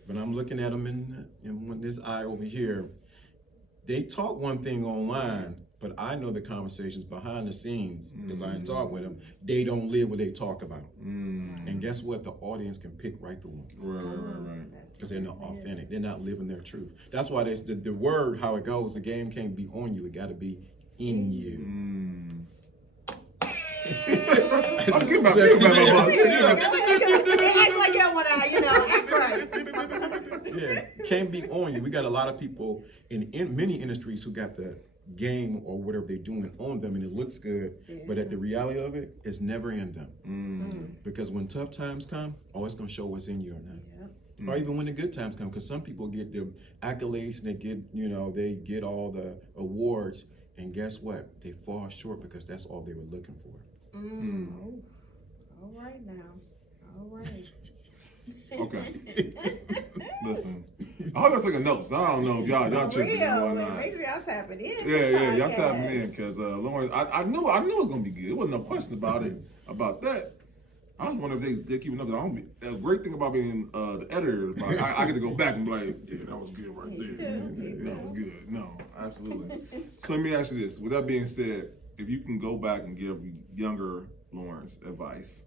but I'm looking at them in this eye over here. They talk one thing online, But I know the conversations behind the scenes because I talk with them. They don't live what they talk about. And guess what? The audience can pick right through them. Right. Because they're not authentic. They're not living their truth. That's why the word, how it goes, the game can't be on you. It got to be in you. I'll give my book. Act like that one out, act right. Yeah, can't be on you. We got a lot of people in many industries who got the game or whatever they're doing on them and it looks good, but at the reality of it, it's never in them. Because when tough times come, it's gonna show what's in you or not. Or even when the good times come, because some people get the accolades and they get all the awards, and guess what? They fall short because that's all they were looking for. All right now. All right. Okay. Listen, I hope y'all taking notes. I don't know if y'all tripping or not. Make sure y'all tapping in. Yeah, y'all tapping in because Lauren, I knew it was gonna be good. There wasn't no question about it, about that. I was wondering if they keeping up. The great thing about being the editor is like, I get to go back and be like, yeah, that was good right there. That was good. No, absolutely. So let me ask you this. With that being said, if you can go back and give younger Lawrence advice,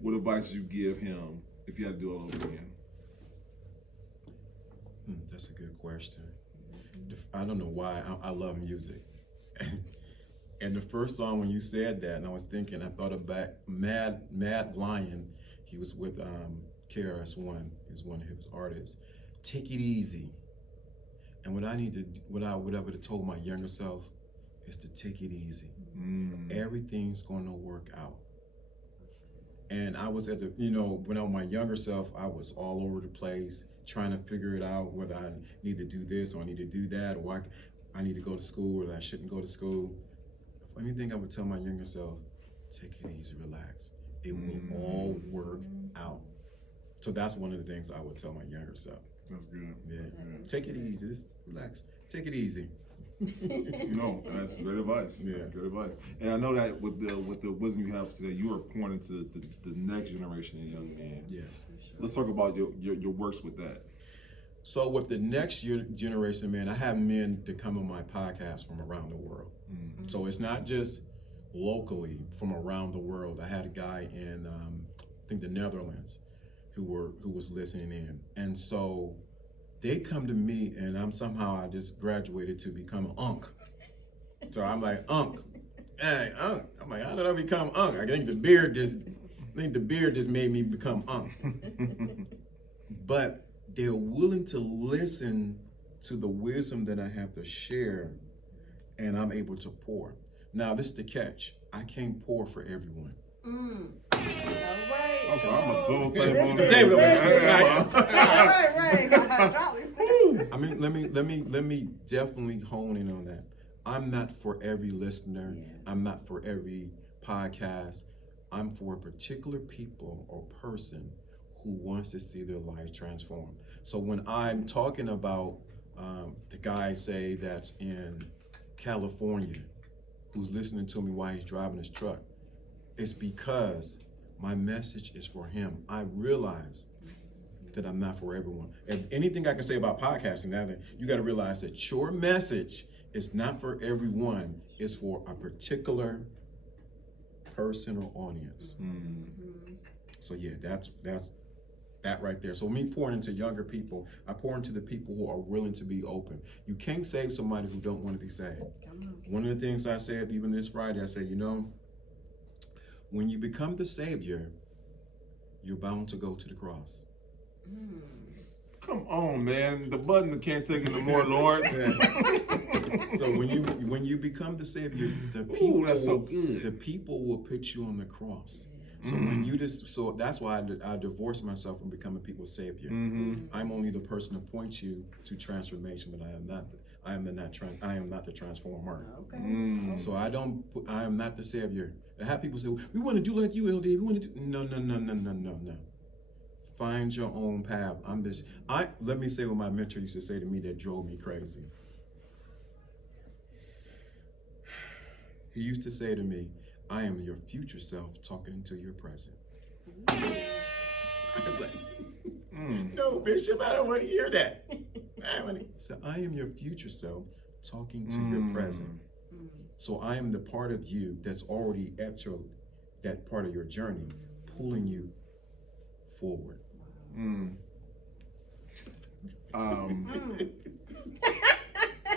what advice would you give him if you had to do it all over again? That's a good question. I don't know why. I love music. And the first song when you said that, and I was thinking, I thought about Mad Lion. He was with KRS-One. He was one of his artists. Take it easy. And what I would have told my younger self is to take it easy. Everything's gonna work out. And I was at when I was my younger self, I was all over the place trying to figure it out, whether I need to do this or I need to do that, or I need to go to school or I shouldn't go to school. The funny thing I would tell my younger self, take it easy, relax. It will all work out. So that's one of the things I would tell my younger self. That's good. Yeah. Take it easy, just relax. Take it easy. No, that's good advice. Yeah, that's good advice. And I know that with the wisdom you have today, you are pointing to the next generation of young men. Yes. Let's talk about your works with that. So with the next generation, man, I have men that come on my podcast from around the world. So it's not just locally from around the world. I had a guy in I think the Netherlands who was listening in, and so they come to me, and I just graduated to become an unk. So I'm like, unk. Hey, unk. I'm like, how did I become unk? I think the beard just made me become unk. But they're willing to listen to the wisdom that I have to share, and I'm able to pour. Now, this is the catch. I can't pour for everyone. All right. I'm sorry, I'm a full table on the table. Right. I mean, let me definitely hone in on that. I'm not for every listener. Yeah. I'm not for every podcast. I'm for a particular people or person who wants to see their life transformed. So when I'm talking about the guy, say, that's in California, who's listening to me while he's driving his truck, it's because my message is for him. I realize that I'm not for everyone. If anything I can say about podcasting, now that you got to realize that your message is not for everyone. It's for a particular person or audience. So yeah, that's that right there. So me pouring into younger people, I pour into the people who are willing to be open. You can't save somebody who don't want to be saved. One of the things I said even this Friday, I said, when you become the Savior, you're bound to go to the cross. Come on, man. The button can't take it no more, Lord. So when you become the Savior, the people that's so good. The people will put you on the cross. So when you so that's why I divorced myself from becoming people's Savior. I'm only the person to point you to transformation, but I am not the transformer. Okay. So I am not the Savior. I have people say, we want to do like you, LD. We want to do no. Find your own path. Let me say what my mentor used to say to me that drove me crazy. He used to say to me, I am your future self talking into your present. I was like, no, Bishop, I don't want to hear that. So I am your future self talking to your present. So I am the part of you that's already at that part of your journey, pulling you forward.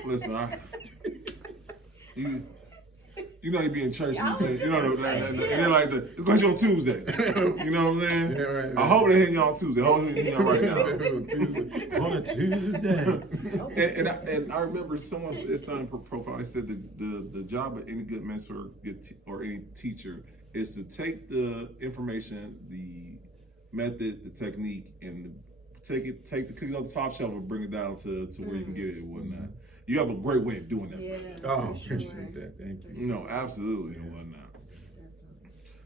Listen, you know you be in church, and and they're like it's because on Tuesday. You know what I'm saying? Yeah, right. I hope they hit y'all on Tuesday. I hope they hit y'all right now. On a Tuesday. And I remember someone in profile. I said the job of any good mentor or any teacher is to take the information, the method, the technique, and take the cookies off the top shelf and bring it down to where you can get it and whatnot. You have a great way of doing that. Yeah. Oh, appreciate that. Thank you. No, absolutely and whatnot.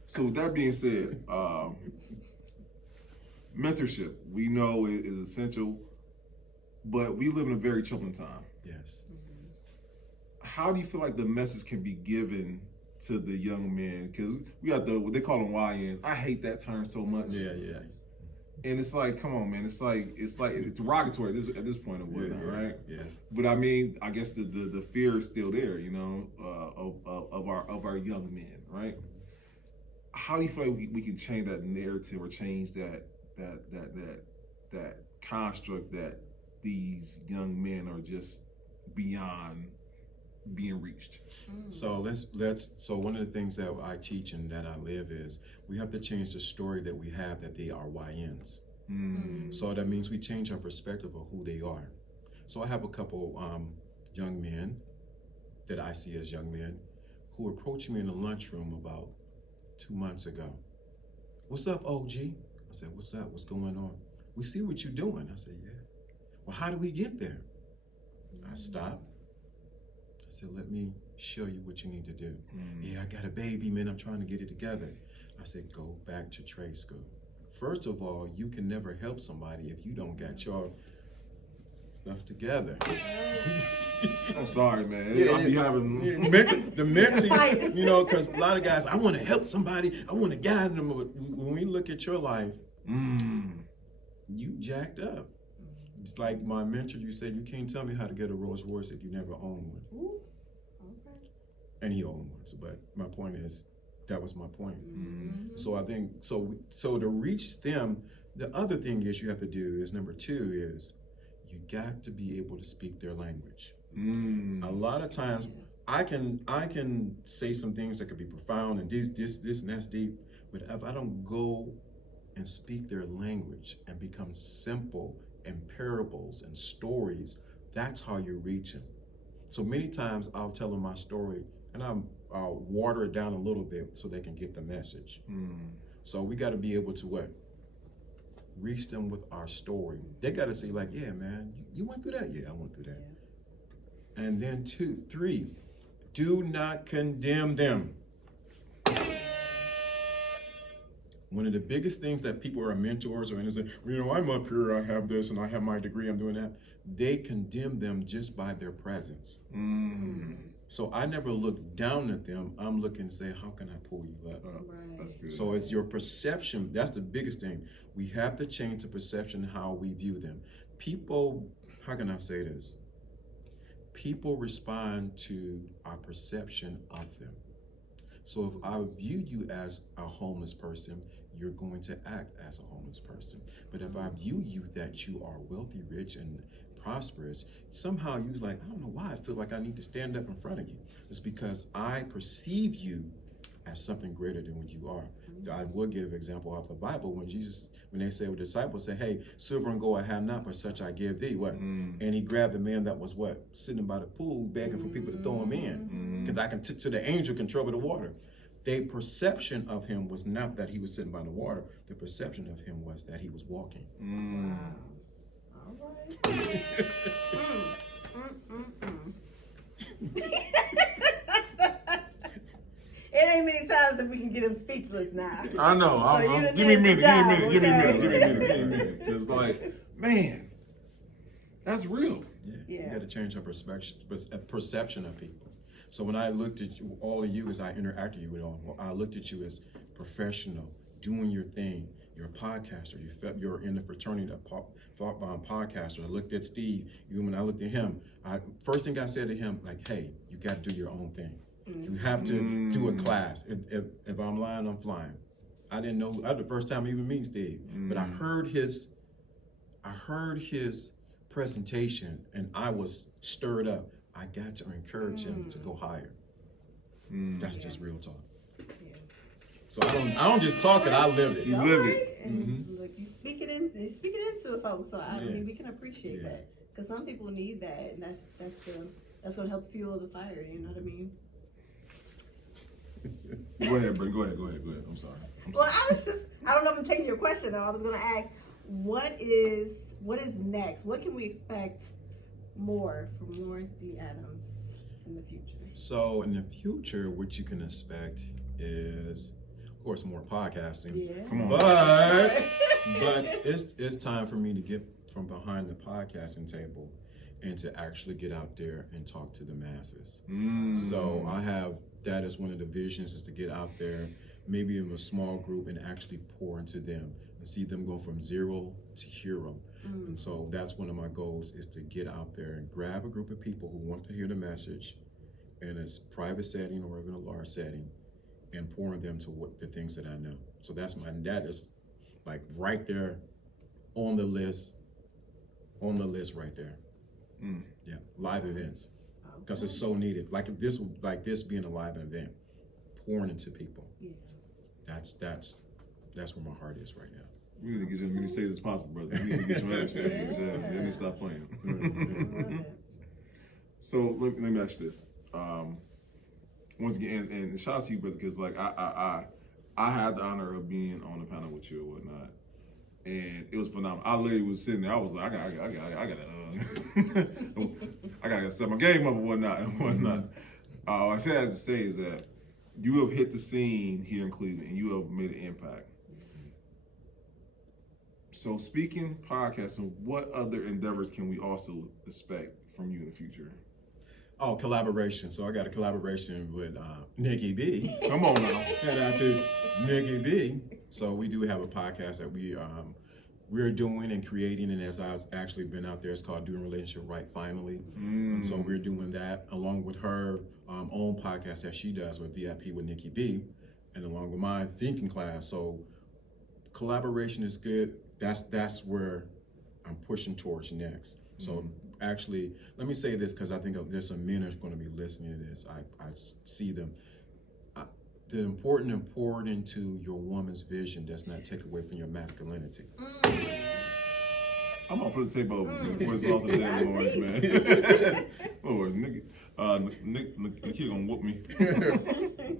So with that being said, mentorship we know is essential, but we live in a very troubling time. Yes. How do you feel like the message can be given to the young men? Because we got what they call them YNs. I hate that term so much. Yeah. And it's like, come on, man. It's derogatory at this point of whatnot, right? Yes. But I mean, I guess the fear is still there, you know, of our young men, right? How do you feel like we can change that narrative or change that construct that these young men are just beyond being reached? So so one of the things that I teach and that I live is we have to change the story that we have that they are YNs. So that means we change our perspective of who they are. So I have a couple young men that I see as young men who approached me in the lunchroom about 2 months ago. What's up, OG? I said, what's up? What's going on? We see what you're doing. I said, yeah. Well, how do we get there? I stopped. I said, let me show you what you need to do. Yeah, I got a baby, man. I'm trying to get it together. I said, go back to trade school. First of all, you can never help somebody if you don't got your stuff together. I'm sorry, man. I'll be having the mentor, you know, because a lot of guys, I want to help somebody. I want to guide them. But when we look at your life, you jacked up. It's like my mentor, you said, you can't tell me how to get a Rolls Royce if you never owned one. Ooh. Okay. And he owned one. But my point is, that was my point. So I think, so to reach them, the other thing is you have to do is, number 2 is, you got to be able to speak their language. A lot of times, I can say some things that could be profound and this and that's deep, but if I don't go and speak their language and become simple and parables and stories, that's how you reach them. So many times I'll tell them my story and I'll water it down a little bit so they can get the message. So we got to be able to what? Reach them with our story. They got to say like, yeah, man, you went through that? Yeah, I went through that. Yeah. And then 2, 3, do not condemn them. One of the biggest things that people are mentors or say, you know, I'm up here, I have this and I have my degree, I'm doing that. They condemn them just by their presence. So I never look down at them. I'm looking to say, how can I pull you up? Right. That's good. So it's your perception. That's the biggest thing. We have to change the perception how we view them. People, how can I say this? People respond to our perception of them. So if I view you as a homeless person, you're going to act as a homeless person. But if I view you that you are wealthy, rich, and prosperous, somehow you're like, I don't know why I feel like I need to stand up in front of you. It's because I perceive you as something greater than what you are. I will give an example of the Bible when they say, the disciples say, hey, silver and gold I have not, but such I give thee. What? And he grabbed the man that was what? Sitting by the pool begging for people to throw him in. Because I can, so the angel can trouble the water. The perception of him was not that he was sitting by the water. The perception of him was that he was walking. Wow. All right. It ain't many times that we can get him speechless now. I know. So give me a minute. It's like, man, that's real. Yeah. You got to change our perception of people. So when I looked at you, all of you as I interacted with you all, I looked at you as professional, doing your thing. You're a podcaster. You're in the fraternity of podcaster. I looked at Steve. When I looked at him, first thing I said to him, like, hey, you got to do your own thing. You have to do a class. If I'm lying, I'm flying. I didn't know. That was the first time I even meeting Steve, but I heard his presentation, and I was stirred up. I got to encourage him to go higher. That's just real talk. Yeah. So I don't just talk it. I live it. You live it. And look, you speak it into it, folks. So I mean, we can appreciate that because some people need that, and that's going to help fuel the fire. You know what I mean? Go ahead, Brent. Go ahead. I'm sorry. I don't know if I'm taking your question though. I was going to ask, what is next? What can we expect more from Lawrence D. Adams in the future? So in the future, what you can expect is, of course, more podcasting. Yeah. Come on. But it's time for me to get from behind the podcasting table and to actually get out there and talk to the masses. So I have, that is one of the visions, is to get out there, maybe in a small group, and actually pour into them and see them go from 0 to hero. And so that's one of my goals, is to get out there and grab a group of people who want to hear the message in a private setting or even a large setting, and pouring them to the things that I know. So that is like right there on the list right there. Yeah, live events, because it's so needed. Like this being a live event, pouring into people. Yeah. That's where my heart is right now. We need to get as many states as possible, brother. We need to get some other states. They need to stop playing. So let me ask you this. Once again, and shout out to you, brother, because like I had the honor of being on the panel with you and whatnot, and it was phenomenal. I literally was sitting there. I was like, I gotta set my game up and whatnot. I said I had to say is that you have hit the scene here in Cleveland, and you have made an impact. So speaking, podcasting, what other endeavors can we also expect from you in the future? Oh, collaboration. So I got a collaboration with Nikki B. Come on now. Shout out to Nikki B. So we do have a podcast that we're doing and creating, and as I've actually been out there, it's called Doing Relationship Right Finally. And so we're doing that along with her own podcast that she does with VIP with Nikki B, and along with my thinking class. So collaboration is good. That's where I'm pushing towards next. So actually, let me say this, because I think there's some men are going to be listening to this. I see them. The important pour into your woman's vision does not take away from your masculinity. I'm off for the table before it's off the damn Lawrence, man. Lawrence, Nikki gonna whoop me.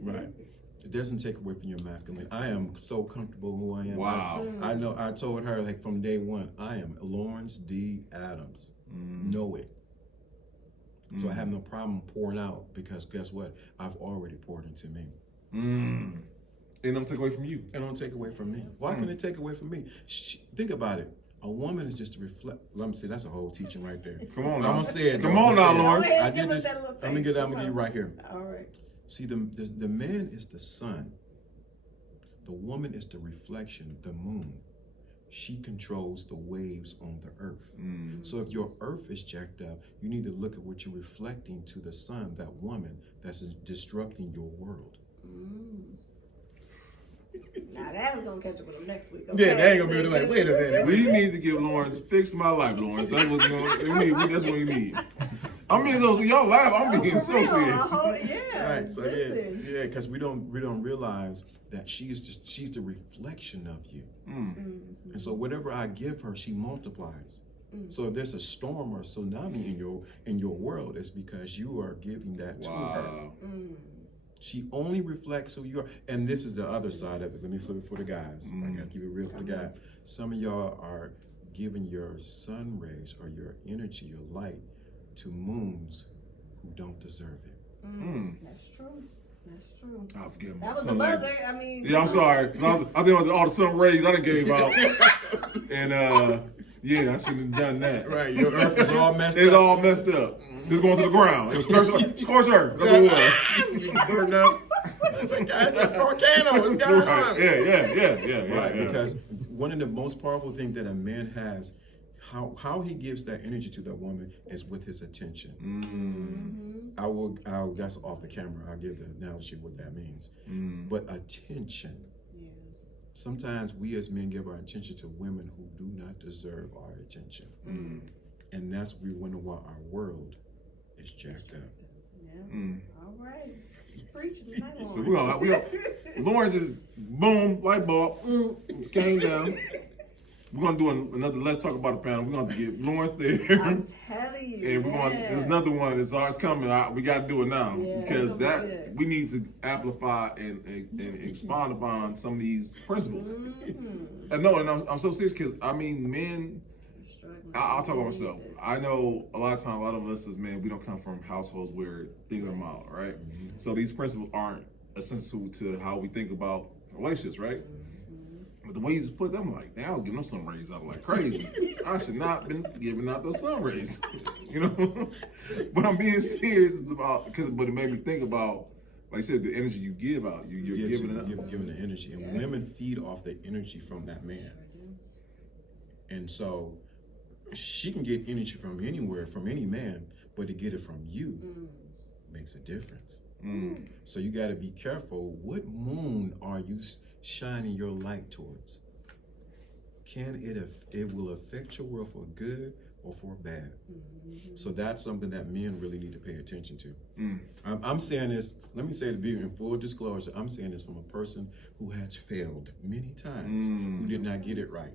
Right. It doesn't take away from your masculinity. I am so comfortable who I am. Wow. I know. I told her, like, from day one, I am Lawrence D. Adams. Know it. So I have no problem pouring out, because guess what? I've already poured into me. It don't take away from you. It don't take away from me. Why can it take away from me? Think about it. A woman is just to reflect. Let me see. That's a whole teaching right there. Come on now. I'm gonna say it. Come on now, Lawrence. I did this. I'm gonna give you right here. All right. See, the man is the sun. The woman is the reflection, the moon. She controls the waves on the earth. So if your earth is jacked up, you need to look at what you're reflecting to the sun, that woman that's disrupting your world. Now that's gonna catch up with him next week. Okay? Yeah, they ain't gonna be able to like, wait a minute. We need to give Lawrence Fix My Life, Lawrence. That's what that's what we need. I'm being so y'all laugh. I'm being so serious. Yeah. Right. So yeah, because we don't realize that she's the reflection of you. And so whatever I give her, she multiplies. So if there's a storm or a tsunami in your world, it's because you are giving that to her. She only reflects who you are. And this is the other side of it. Let me flip it for the guys. I gotta keep it real for the guy. Some of y'all are giving your sun rays or your energy, your light, to moons who don't deserve it. That's true. That's true. I forget that was the buzzer. I mean, yeah, I'm sorry. I think all the sun rays I done gave out, and yeah, I shouldn't have done that. Right, your earth is all messed up. It's all messed up. It's going to the ground. It was scorched earth. That's what it was. You burned up. It's a volcano. What's going on? Yeah. Right, because one of the most powerful things that a man has, how he gives that energy to that woman is with his attention. That's off the camera. I'll give the analogy what that means. But attention. Yeah. Sometimes we as men give our attention to women who do not deserve our attention. And that's we wonder why our world is jacked up. Yeah. All right. Preaching tonight. So Lauren just boom, light bulb, came down. We're gonna do another Let's Talk About It panel. We're gonna get Lauren there. I'm telling you. And we're going. There's another one. It's always coming. We got to do it now because we need to amplify and expound upon some of these principles. And I'm so serious because I mean, men. I'll talk about myself. I know a lot of us as men, we don't come from households where things are mild, right? So these principles aren't essential to how we think about relationships, right? But the way you just put them, like, damn, I was giving them sun rays out like crazy. I should not been giving out those sun rays, you know? But I'm being serious. It's about, but it made me think about, like I said, the energy you give out, you're giving it out. Giving the energy. And women feed off the energy from that man. And so she can get energy from anywhere, from any man, but to get it from you makes a difference. So you got to be careful. What moon are you shining your light towards? It will affect your world for good or for bad. So that's something that men really need to pay attention to. I'm saying this, let me say to be in full disclosure, I'm saying this from a person who has failed many times, who did not get it right.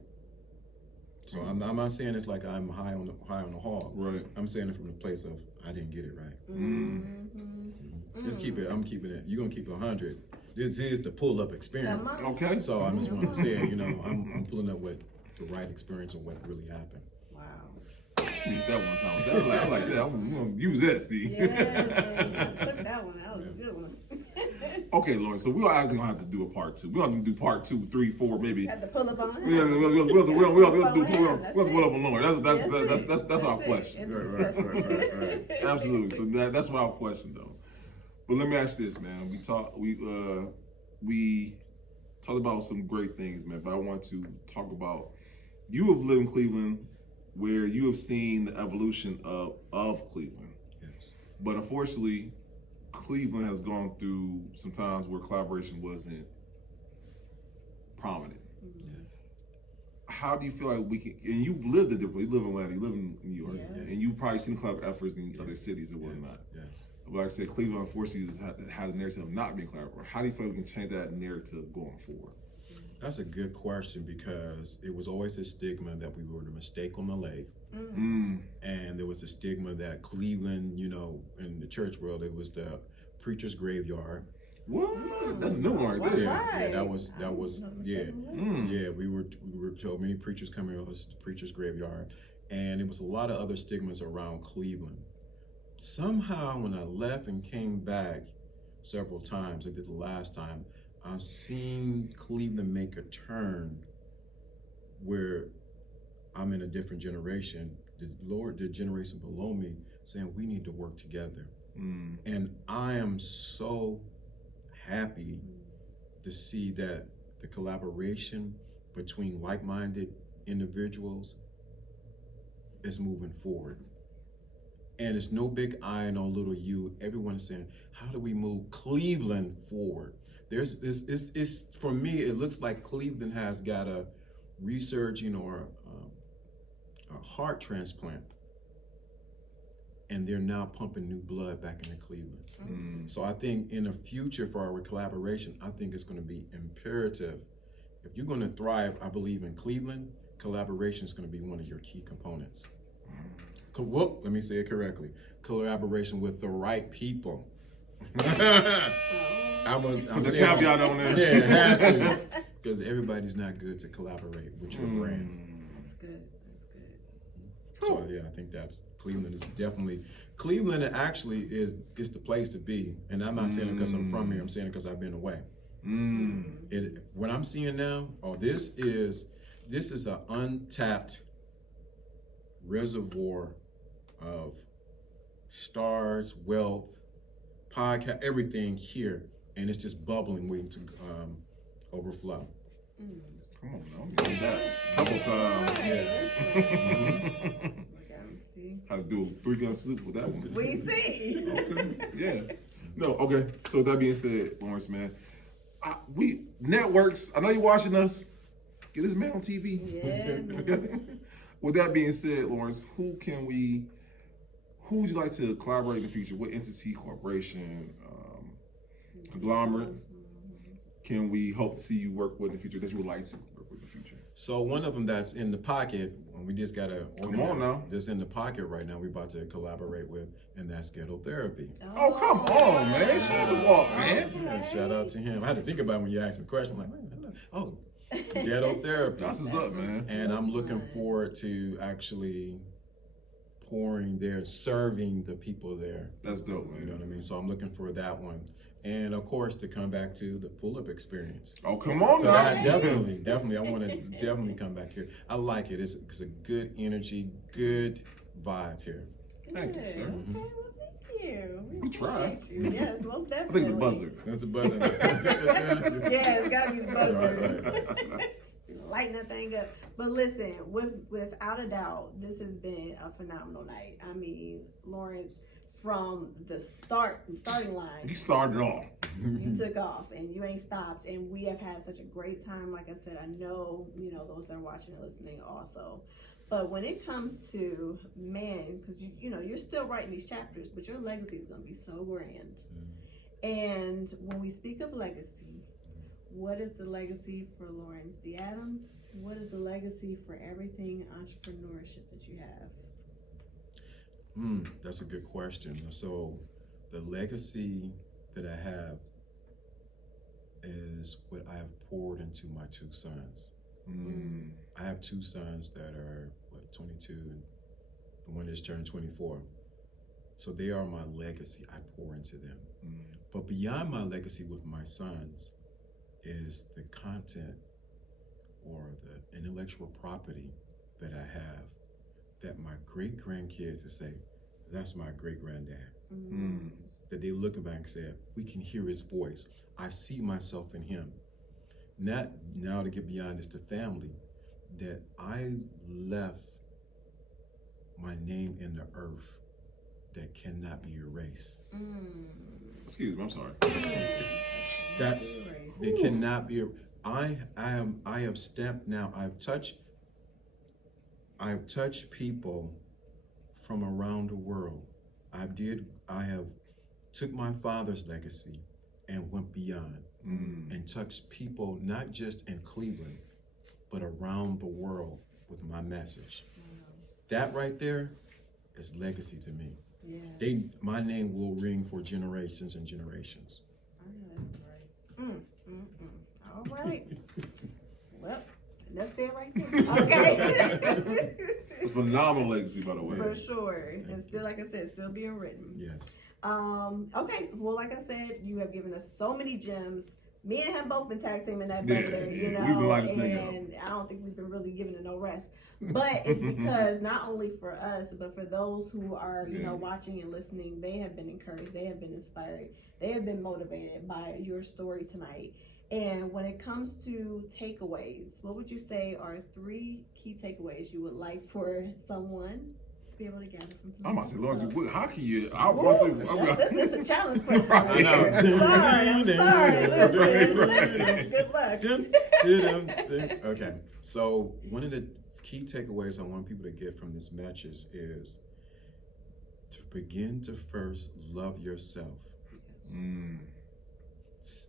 So I'm not saying it's like I'm high on the hog. Right. I'm saying it from the place of I didn't get it right. Just keep it. I'm keeping it. You're gonna keep it 100. This is the pull-up experience. Okay. So I just want to say, I'm pulling up what the right experience of what really happened. Wow. Use that one time. I like that. I'm gonna use that, Steve. Yeah, took that one. That was a good one. Okay, Lauren. So we're actually gonna have to do a part 2. We're gonna do part 2, 3, 4, maybe. Had to pull up on. We'll pull up on Lauren. That's our question. Right. Absolutely. So that's my question, though. But let me ask you this, man. We talked about some great things, man. But I want to talk about, you have lived in Cleveland, where you have seen the evolution of Cleveland. Yes. But unfortunately, Cleveland has gone through some times where collaboration wasn't prominent. How do you feel like we can, and you've lived a different, you live in Atlanta, you live in New York, and you've probably seen collaborative efforts in other cities and whatnot. Yes. But like I said, Cleveland unfortunately has a narrative of not being collaborative. How do you feel we can change that narrative going forward? That's a good question, because it was always this stigma that we were the mistake on the leg. And there was a stigma that Cleveland, in the church world, it was the preacher's graveyard. What? That's a new one right there. Yeah, that was yeah. We were told many preachers coming here, it was the preacher's graveyard, and it was a lot of other stigmas around Cleveland. Somehow, when I left and came back several times, I did the last time, I've seen Cleveland make a turn where I'm in a different generation. The generation below me saying we need to work together. And I am so happy to see that the collaboration between like-minded individuals is moving forward. And it's no big I, no little you. Everyone's saying, how do we move Cleveland forward? It's for me, it looks like Cleveland has got a resurging or a heart transplant, and they're now pumping new blood back into Cleveland. So I think in the future for our collaboration, I think it's going to be imperative. If you're going to thrive, I believe in Cleveland, collaboration is going to be one of your key components. Whoop, let me say it correctly. Collaboration with the right people. I'm the caveat on there. Yeah, had to. Because everybody's not good to collaborate with your brand. That's good. So yeah, I think Cleveland is definitely, Cleveland actually is the place to be. And I'm not saying it because I'm from here, I'm saying it because I've been away. What I'm seeing now, this is an untapped reservoir of stars, wealth, podcast, everything here, and it's just bubbling, waiting to overflow. Come on now. I'm that a couple times. Yeah. How to do a 3-gun salute for that one. We see. Okay. Yeah. No, okay. So with that being said, Lawrence, man, we networks, I know you're watching us. Get this man on TV. Yeah. With that being said, Lawrence, who would you like to collaborate in the future? What entity, corporation, conglomerate can we hope to see you work with in the future that you would like to work with in the future? So one of them that's in the pocket, we just got to Come on now. That's in the pocket right now, we're about to collaborate with, and that's Ghetto Therapy. Oh, come on, man. Shout out to Walt, man. Yeah, shout out to him. I had to think about it when you asked me a question. I'm like, oh, Ghetto Therapy. That's what's up, man. And I'm looking forward to actually pouring there, serving the people there. That's dope, man. You know what I mean? So I'm looking for that one. And of course, to come back to the pull-up experience. Oh, come on So now. that definitely, I want to definitely come back here. I like it. It's a good energy, good vibe here. Thank you, sir. Okay, well, thank you. We tried. appreciate you. Yes, most I definitely. think the buzzer. That's the buzzer. Yeah, it's gotta be the buzzer. Right. Lighten that thing up. But listen, without a doubt, this has been a phenomenal night. I mean, Lawrence, from the starting line, You started off. you took off and you ain't stopped, and we have had such a great time. Like I said, I know, those that are watching and listening also. But when it comes to, man, because you're still writing these chapters, but your legacy is going to be so grand. And when we speak of legacy, what is the legacy for Lawrence D. Adams? What is the legacy for everything entrepreneurship that you have? That's a good question. So the legacy that I have is what I have poured into my 2 sons. I have 2 sons that are 22 and the one just turned 24. So they are my legacy. I pour into them. But beyond my legacy with my sons is the content or the intellectual property that I have that my great-grandkids will say, that's my great-granddad. That they look back and say, we can hear his voice. I see myself in him. Not now to get beyond this to family, that I left my name in the earth that cannot be erased. Excuse me, I'm sorry. That's, it cannot be, I have stepped now, I've touched people from around the world. I have took my father's legacy and went beyond and touched people not just in Cleveland, but around the world with my message. That right there is legacy to me. Yeah. My name will ring for generations and generations. I know that's right. All right. Well, that's it right there. Okay. It's a phenomenal legacy, by the way. For sure. And still, like I said, still being written. Yes. Okay. Well, like I said, you have given us so many gems. Me and him both been tag teaming that brother, We've been lining this thing and I don't think we've been really giving it no rest. But it's because not only for us, but for those who are, watching and listening, they have been encouraged, they have been inspired, they have been motivated by your story tonight. And when it comes to takeaways, what would you say are 3 key takeaways you would like for someone to be able to gather from tonight? I'm about to say, Lord, how can you? I want to say, this is a challenge question. I know. I'm sorry. Listen. Good luck. Okay. So one of the key takeaways I want people to get from this message is to begin to first love yourself.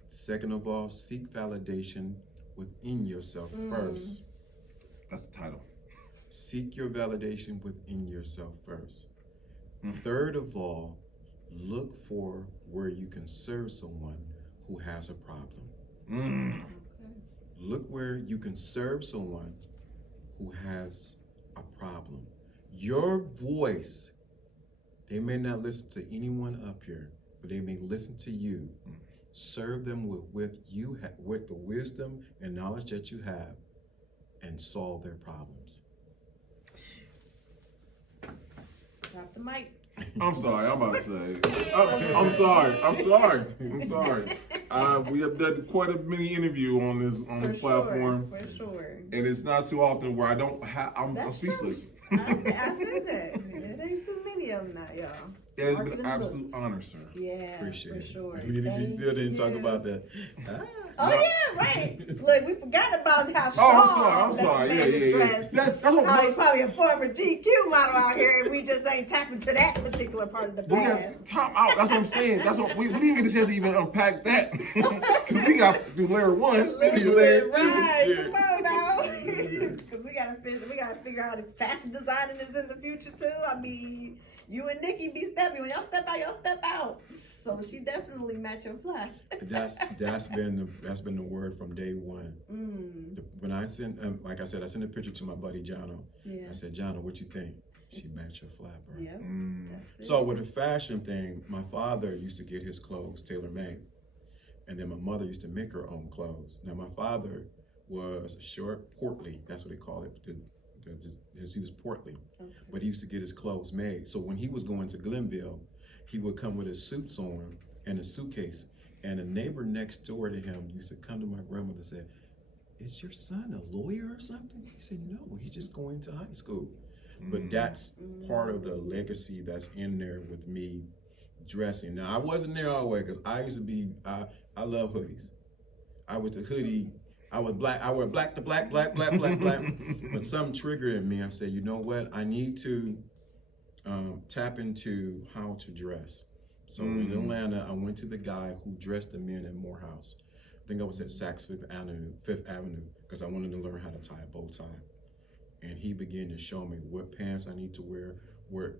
Second of all, seek validation within yourself first. That's the title. Seek your validation within yourself first. Third of all, look for where you can serve someone who has a problem. Look where you can serve someone who has a problem. Your voice, they may not listen to anyone up here, but they may listen to you. Serve them with the wisdom and knowledge that you have, and solve their problems. Drop the mic. I'm sorry. I'm about to say. I'm sorry. We have done quite a mini interview on this platform. For sure. And it's not too often where I don't have, I'm speechless. I said that. It ain't too many of them now, y'all. It's been an absolute honor, sir. Yeah, Appreciate for it. sure. We still didn't talk about that. Oh yeah, right. Look, we forgot about how I'm sorry. Yeah. That's what how he's probably a former GQ model out here, and we just ain't tapping to that particular part of the past. Top out. That's what I'm saying. That's what we didn't get a chance to even unpack that because we got to do layer 1, layer 2. Right, Yeah. come on now. Because we gotta figure out if fashion designing is in the future too. I mean, you and Nikki be stepping. When y'all step out. So she definitely match your flash. That's been the word from day one. When I sent, like I said, I sent a picture to my buddy Jono. Yeah. I said, Jono, what you think? She matched your flat, bro. Yep. That's So with the fashion thing, my father used to get his clothes tailor-made, and then my mother used to make her own clothes. Now my father was short, portly. That's what they call it. He was portly, but he used to get his clothes made. So when he was going to Glenville, he would come with his suits on and a suitcase. And a neighbor next door to him used to come to my grandmother and say, "Is your son a lawyer or something?" He said, "No, he's just going to high school." But that's part of the legacy that's in there with me dressing. Now I wasn't there all the way because I used to be, I love hoodies. I was the hoodie. I was black. I wear black to black. But something triggered in me. I said, you know what? I need to tap into how to dress. So in Atlanta, I went to the guy who dressed the men in Morehouse. I think I was at Saks Fifth Avenue, because I wanted to learn how to tie a bow tie. And he began to show me what pants I need to wear, what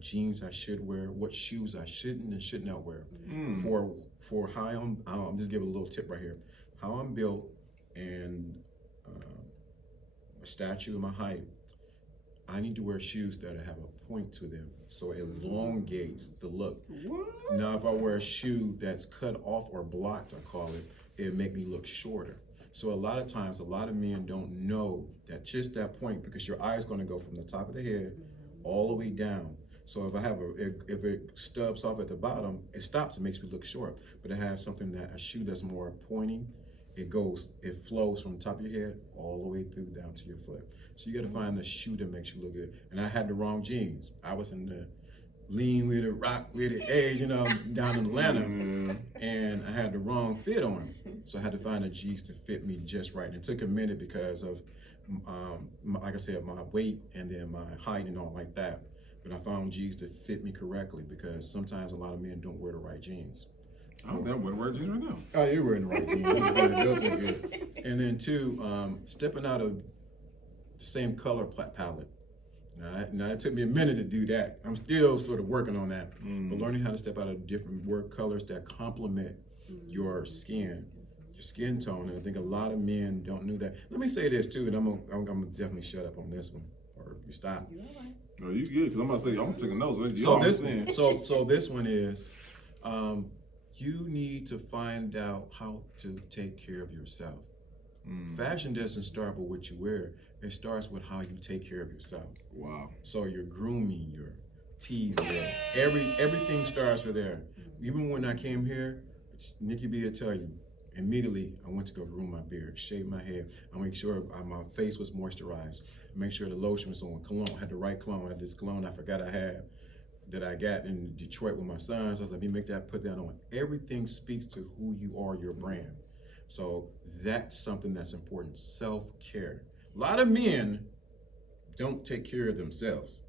jeans I should wear, what shoes I shouldn't and should not wear. For how I'm just give a little tip right here. How I'm built and a statue of my height, I need to wear shoes that have a point to them, so it elongates the look. What? Now, if I wear a shoe that's cut off or blocked, I call it, it'll make me look shorter. So a lot of times, a lot of men don't know that just that point, because your eye is going to go from the top of the head all the way down. So if I have if it stubs off at the bottom, it stops, it makes me look short. But it has something a shoe that's more pointy, it flows from the top of your head all the way through down to your foot. So you got to find the shoe that makes you look good. And I had the wrong jeans. I was in the lean with it, rock with it age, down in Atlanta, and I had the wrong fit on. So I had to find the jeans to fit me just right. And it took a minute because of, like I said, my weight and then my height and all like that. But I found jeans that fit me correctly, because sometimes a lot of men don't wear the right jeans. I'm wearing the right jeans right now. Oh, you're wearing the right jeans. Those are good. Those are good. And then two, stepping out of the same color palette. Now it took me a minute to do that. I'm still sort of working on that. But learning how to step out of different colors that complement your skin tone. And I think a lot of men don't know that. Let me say this too, and I'm gonna definitely shut up on this one, or you stop. No, you good? Because I'm about to say, I'm taking notes. So this one is, you need to find out how to take care of yourself. Fashion doesn't start with what you wear. It starts with how you take care of yourself. Wow. So your grooming, your teeth, everything starts with there. Even when I came here, Nikki B will tell you, immediately I went to go groom my beard, shave my head. I make sure my face was moisturized. Make sure the lotion was on. Cologne, I had the right cologne. I had this cologne I forgot I had that I got in Detroit with my sons. I was like, let me put that on. Everything speaks to who you are, your brand. So that's something that's important, self-care. A lot of men don't take care of themselves.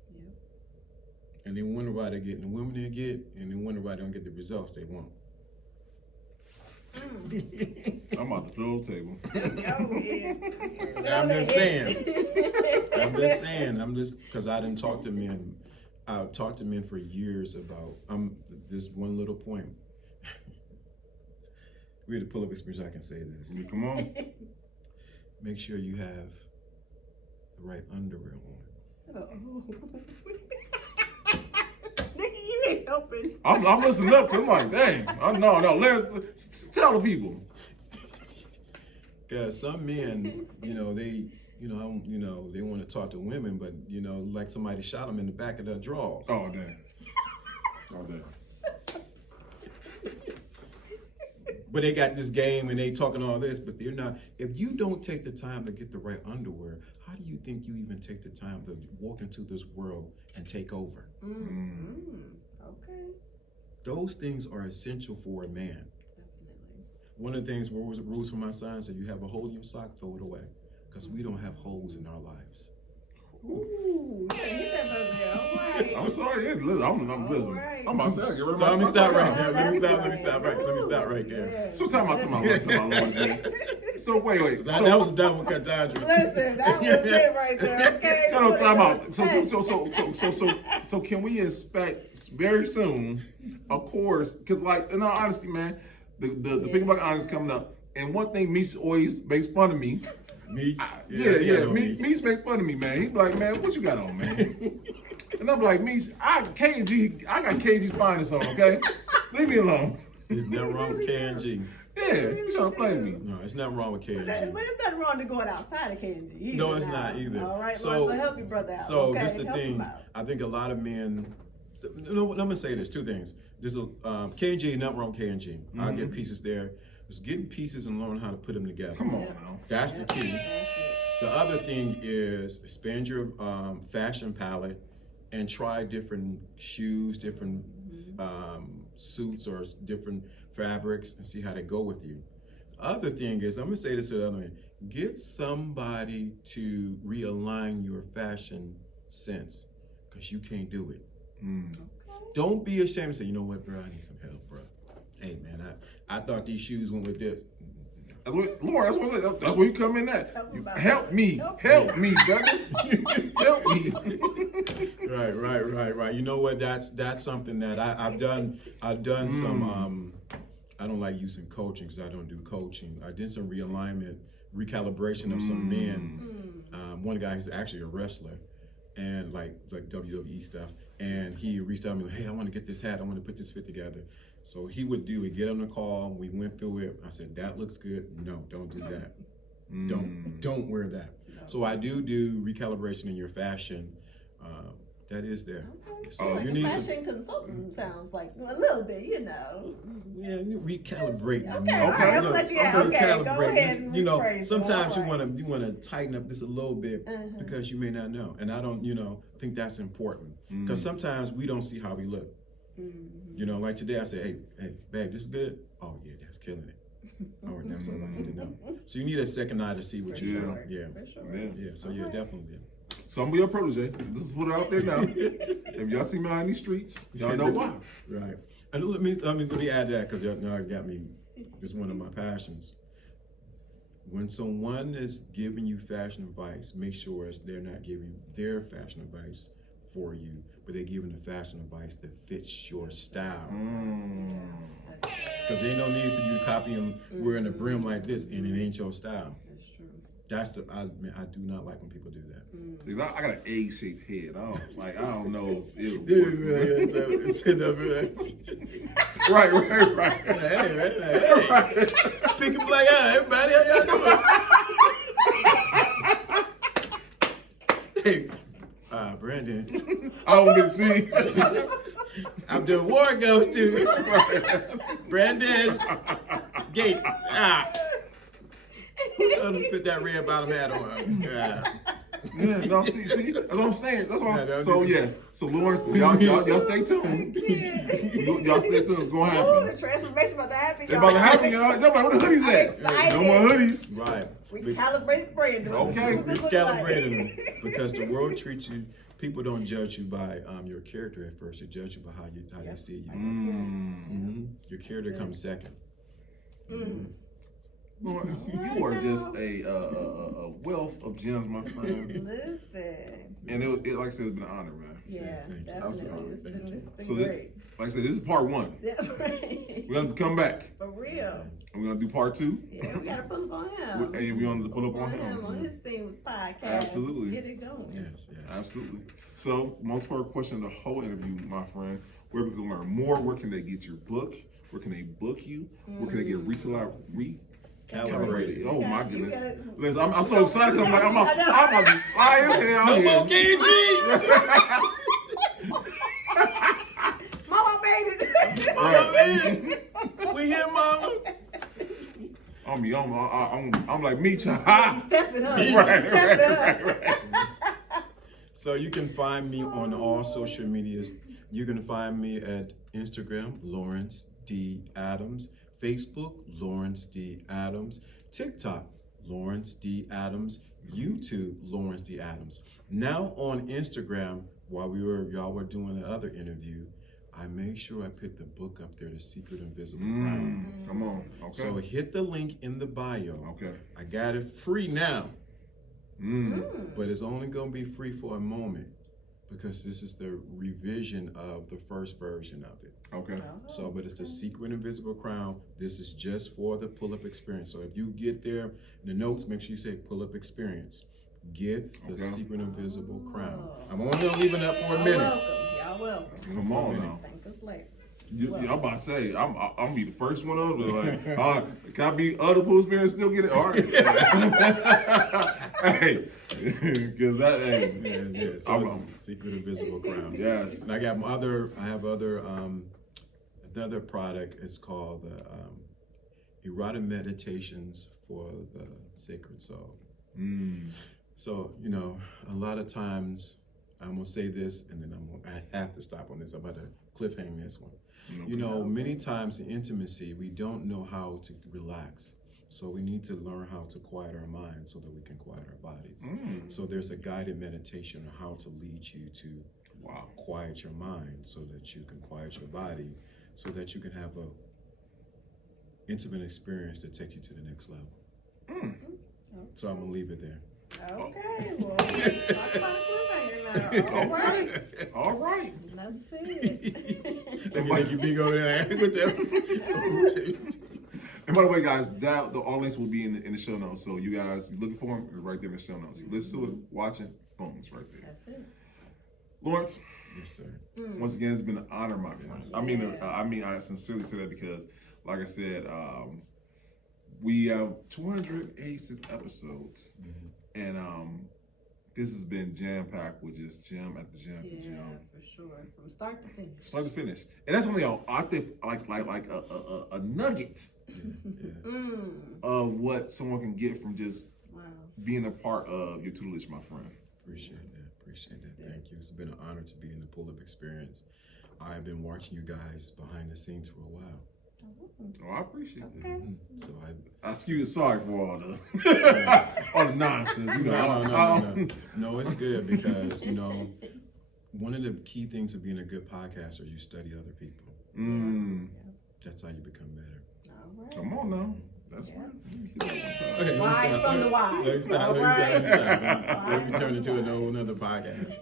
And they wonder why they're getting the women they get, and they wonder why they don't get the results they want. I'm about to fill the table. I'm just saying, because I didn't talk to men. I've talked to men for years about this one little point. We had to pull up experience, I can say this. Come on. Make sure you have the right underwear on. Nikki, you ain't helping. I'm listening up to him like, dang. No, let's tell the people. Because some men, they want to talk to women, but like somebody shot them in the back of their drawers. Oh damn. but they got this game and they talking all this, but they're not. If you don't take the time to get the right underwear, how do you think you even take the time to walk into this world and take over? Okay. Those things are essential for a man. Definitely. One of the things, rules for my son said, you have a hole in your sock, throw it away. Because we don't have holes in our lives. Ooh, yeah, hit that button there. All right. I'm sorry. Listen, I'm listening. Right. I'm about to say, get rid of So my let me sock stop right right now. there. Let me That's stop right there. Yeah. So time out, Lawrence, man. So wait. That was a double cut dodger. Listen, that was it right there. Okay. No, time out. So can we expect very soon, of course, because like in all honesty, man, the Pickleback Honest coming up, and one thing Meech always makes fun of me. Meech? Meech makes fun of me, man. He be like, man, what you got on, man? And I'm like, Meech, I got KG's finest on, okay? Leave me alone. There's nothing wrong with K&G. Yeah, you trying to play me. No, it's nothing wrong with K&G. But it's nothing wrong to going outside of K&G. No, it's not either. All right, so help your brother out. So okay? this the Help thing. him out. I think a lot of men. No, let me say this. Two things. There's K&G, nothing wrong with K&G. I get pieces there. It's getting pieces and learning how to put them together. Come on now. That's the key. That's it. The other thing is expand your fashion palette and try different shoes, different suits or different fabrics and see how they go with you. Other thing is, I'm gonna say this to the other man, get somebody to realign your fashion sense, because you can't do it. Okay. Don't be ashamed to say, you know what, bro, I need some help, bro. Hey man, I thought these shoes went with this. That's what, Laura, that's what I said. That's where you come in at. Help me, brother. Help me. Right. You know what? That's something that I've done. I've done some. I don't like using coaching because I don't do coaching. I did some realignment, recalibration of some men. One guy is actually a wrestler, and like WWE stuff. And he reached out to me like, hey, I want to get this hat. I want to put this fit together. So he would get on the call. We went through it. I said, that looks good. No, don't do that. Don't wear that. No. So I do recalibration in your fashion. That is there. Okay. So like you need fashion consultant sounds like a little bit, you know. Yeah, you recalibrate. Okay, all right, I'm gonna let you out. Okay, go ahead and rephrase. Sometimes you want to tighten up this a little bit because you may not know, and I don't, think that's important because sometimes we don't see how we look. Like today I say, hey, babe, this is good. Oh yeah, that's killing it. Oh, that's all I need to know. So you need a second eye to see what you're doing. Yeah. For sure. Yeah. So yeah, definitely. So I'm gonna be your protege. This is what out there now. If y'all see me out in these streets, y'all know why. Right. And let me add that because y'all got me. This is one of my passions. When someone is giving you fashion advice, make sure they're not giving their fashion advice for you, but they're giving the fashion advice that fits your style. Because there ain't no need for you to copy them wearing a brim like this and it ain't your style. That's true. I do not like when people do that. Because I got an egg-shaped head. I don't know if it'll Right. Hey. Pick a black eye, everybody. How y'all doing? Hey, Brandon. I don't get to see. I'm doing war ghost too. Brandon. Gate. Who told him to put that red bottom hat on? Yeah, no, see, that's what I'm saying. That's all. So yes, so Lawrence, y'all stay tuned. Y'all stay tuned. It's gonna happen. Ooh, the transformation about to happen. It's about to happen, y'all. Y'all like, where the hoodies at? No more hoodies. Right. Recalibrated Brandon. Okay. Recalibrated them because the world treats you. People don't judge you by your character at first. They judge you by how they see you. Your character comes second. Lawrence, you are just a wealth of gems, my friend. Listen. And it like I said, it's been an honor, man. Yeah, definitely. It's been So great. Like I said, this is part 1. Yeah, right. We're gonna come back. For real. And we're gonna do part 2. Yeah, we gotta pull up on him. And we're gonna pull up on him. On his thing with podcast. Absolutely. Get it going. Yes. Absolutely. So, most part question of the whole interview, my friend, where we can learn more, where can they get your book? Where can they book you? Where can they get recalibrated? Oh my goodness. Listen, I'm so excited because I'm about to be flying here. No more KG! Mama made it. We here, Mama. I'm like me, child. Step it up. Right. So you can find me on all social medias. You can find me at Instagram, Lawrence D. Adams, Facebook, Lawrence D. Adams, TikTok, Lawrence D. Adams, YouTube, Lawrence D. Adams. Now on Instagram, while y'all were doing the other interview, I made sure I put the book up there, The Secret Invisible Crown. Come on. Okay. So hit the link in the bio. Okay. I got it free now. But it's only gonna be free for a moment because this is the revision of the first version of it. Okay. So, but it's The Secret Invisible Crown. This is just for the pull-up experience. So if you get there, in the notes, make sure you say pull-up experience. Get the Secret Invisible Crown. I'm only gonna leave it up for a minute. Y'all welcome. Come on now. Thank us later. I'm about to say, I'm be the first one over there. Like, can I be other pool spirits still get it? All right. Hey, because that, hey. Yeah. So it's The Secret Invisible Crown. Yes. And I have another product. It's called the Erotic Meditations for the Sacred Soul. So, a lot of times, I'm gonna say this, and then I have to stop on this. I'm about to cliffhang this one. Many times in intimacy, we don't know how to relax. So we need to learn how to quiet our minds so that we can quiet our bodies. So there's a guided meditation on how to lead you to quiet your mind so that you can quiet your body, so that you can have a intimate experience that takes you to the next level. So I'm gonna leave it there. Okay, well, talk about a cliffhanger now. All right. Let's see it. Let me make you big over there with them. And by the way, guys, all links will be in the show notes. So you guys, you're looking for them, it's right there in the show notes. You listen to it, watch it, boom, it's right there. That's it. Lawrence. Yes, sir. Once again, it's been an honor, my friend. I sincerely say that because, like I said, we have 286 episodes, and this has been jam-packed with just gem after gem after gem. Yeah, for sure, from start to finish. Start to finish, and that's only like a nugget of what someone can get from just being a part of your tutelage, my friend. Appreciate that. Thank you. It's been an honor to be in the pull-up experience. I've been watching you guys behind the scenes for a while. Oh, I appreciate that. So sorry for all the all the nonsense. No, it's good because one of the key things of being a good podcaster is you study other people. That's how you become better. All right. Come on now. That's right. Okay, wise from the wise. Let's stop. Let me turn into another podcast.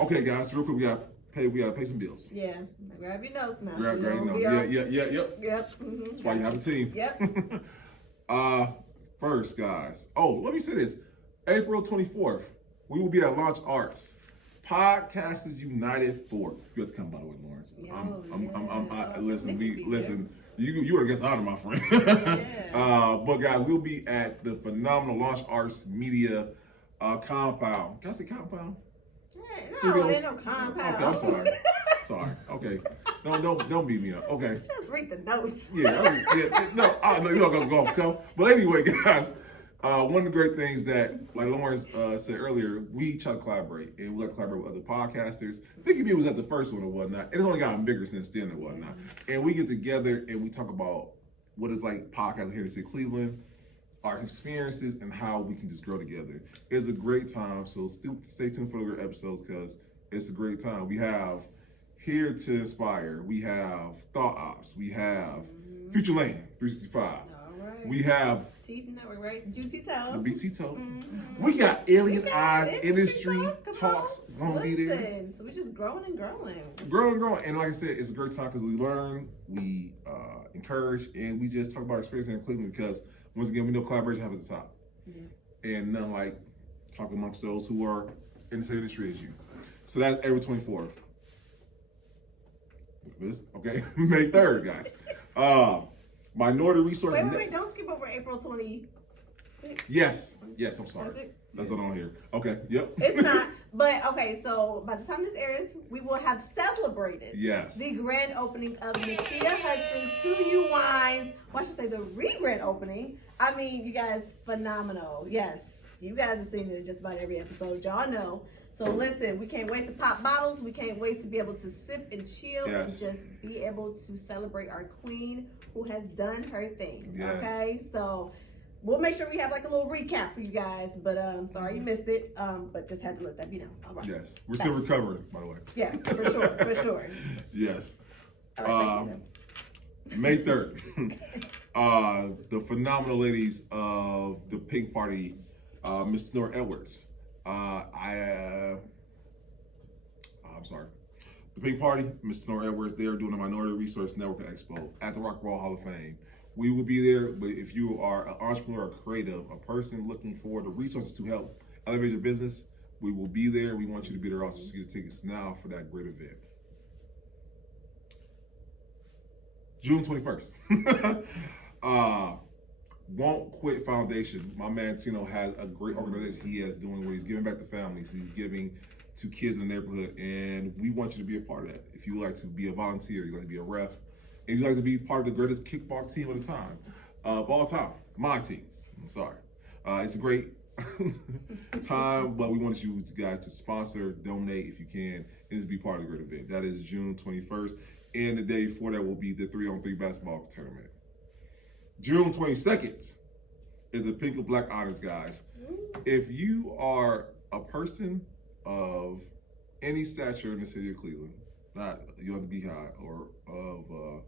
Okay, guys, real quick, we gotta pay some bills. Yeah, grab your notes now. Grab your notes. Yep. That's why you have a team. Yep. First, guys. Oh, let me say this. April 24th, we will be at Launch Arts. Podcasters United 4. You have to come, by the way, Lawrence. Listen. You are against honor, my friend. But guys, we'll be at the phenomenal Launch Arts Media compound. Can I say compound? No, there's no compound. Okay, I'm sorry. Sorry. Okay. Don't beat me up. Okay. Just read the notes. Yeah. No, you're not gonna go. But anyway, guys, one of the great things that, like Lawrence said earlier, we try to collaborate, and we like to collaborate with other podcasters. Think of me was at the first one and whatnot, and it's only gotten bigger since then and whatnot. And we get together and we talk about what it's like podcasting here in the city of Cleveland, our experiences, and how we can just grow together. It's a great time, so stay tuned for the other episodes because it's a great time. We have Here to Inspire, we have Thought Ops, we have Future Lane 365. All right. We have Teeth Network, right? Juicy Toe. the BT Toe. We got Alien Eyes Industry Talks gonna be there. So we're just growing and growing. Growing. And like I said, it's a great time because we learn, we encourage, and we just talk about our experience in Cleveland because once again, we know collaboration happens at the top. And none like talking amongst those who are in the same industry as you. So that's April 24th. Okay, May 3rd, guys. Minority Resource. Wait, don't skip over April 26th. Yes, I'm sorry. 26th? That's not on here. Okay. Yep. It's not. But okay, so by the time this airs, we will have celebrated the grand opening of Nakia Hudson's 2U Wines. Well, I should say the re-grand opening. I mean, you guys, phenomenal. Yes, you guys have seen it in just about every episode. Y'all know. So listen, we can't wait to pop bottles. We can't wait to be able to sip and chill and just be able to celebrate our queen who has done her thing. Okay, so we'll make sure we have like a little recap for you guys. But sorry you missed it. But just had to let that be known. All right. Yes, we're still recovering, by the way. Yeah, for sure, for sure. Yes. All right, May 3rd. The phenomenal ladies of the Pink Party, Miss Nora Edwards. I'm sorry. The Pink Party, Miss Nora Edwards, they are doing a Minority Resource Network Expo at the Rock and Roll Hall of Fame. We will be there, but if you are an entrepreneur, a creative, a person looking for the resources to help elevate your business, we will be there. We want you to be there also, so get tickets now for that great event. June 21st. Won't Quit Foundation. My man Tino has a great organization he is doing where he's giving back to families. He's giving to kids in the neighborhood, and we want you to be a part of that. If you like to be a volunteer, you like to be a ref, and you like to be part of the greatest kickball team of the time, of all time, my team. I'm sorry. It's a great time, but we want you guys to sponsor, donate if you can, and just be part of the great event. That is June 21st, and the day before that will be the 3-on-3 basketball tournament. June 22nd is the Pink and Black Honors, guys. If you are a person of any stature in the city of Cleveland, not you have to be high or of,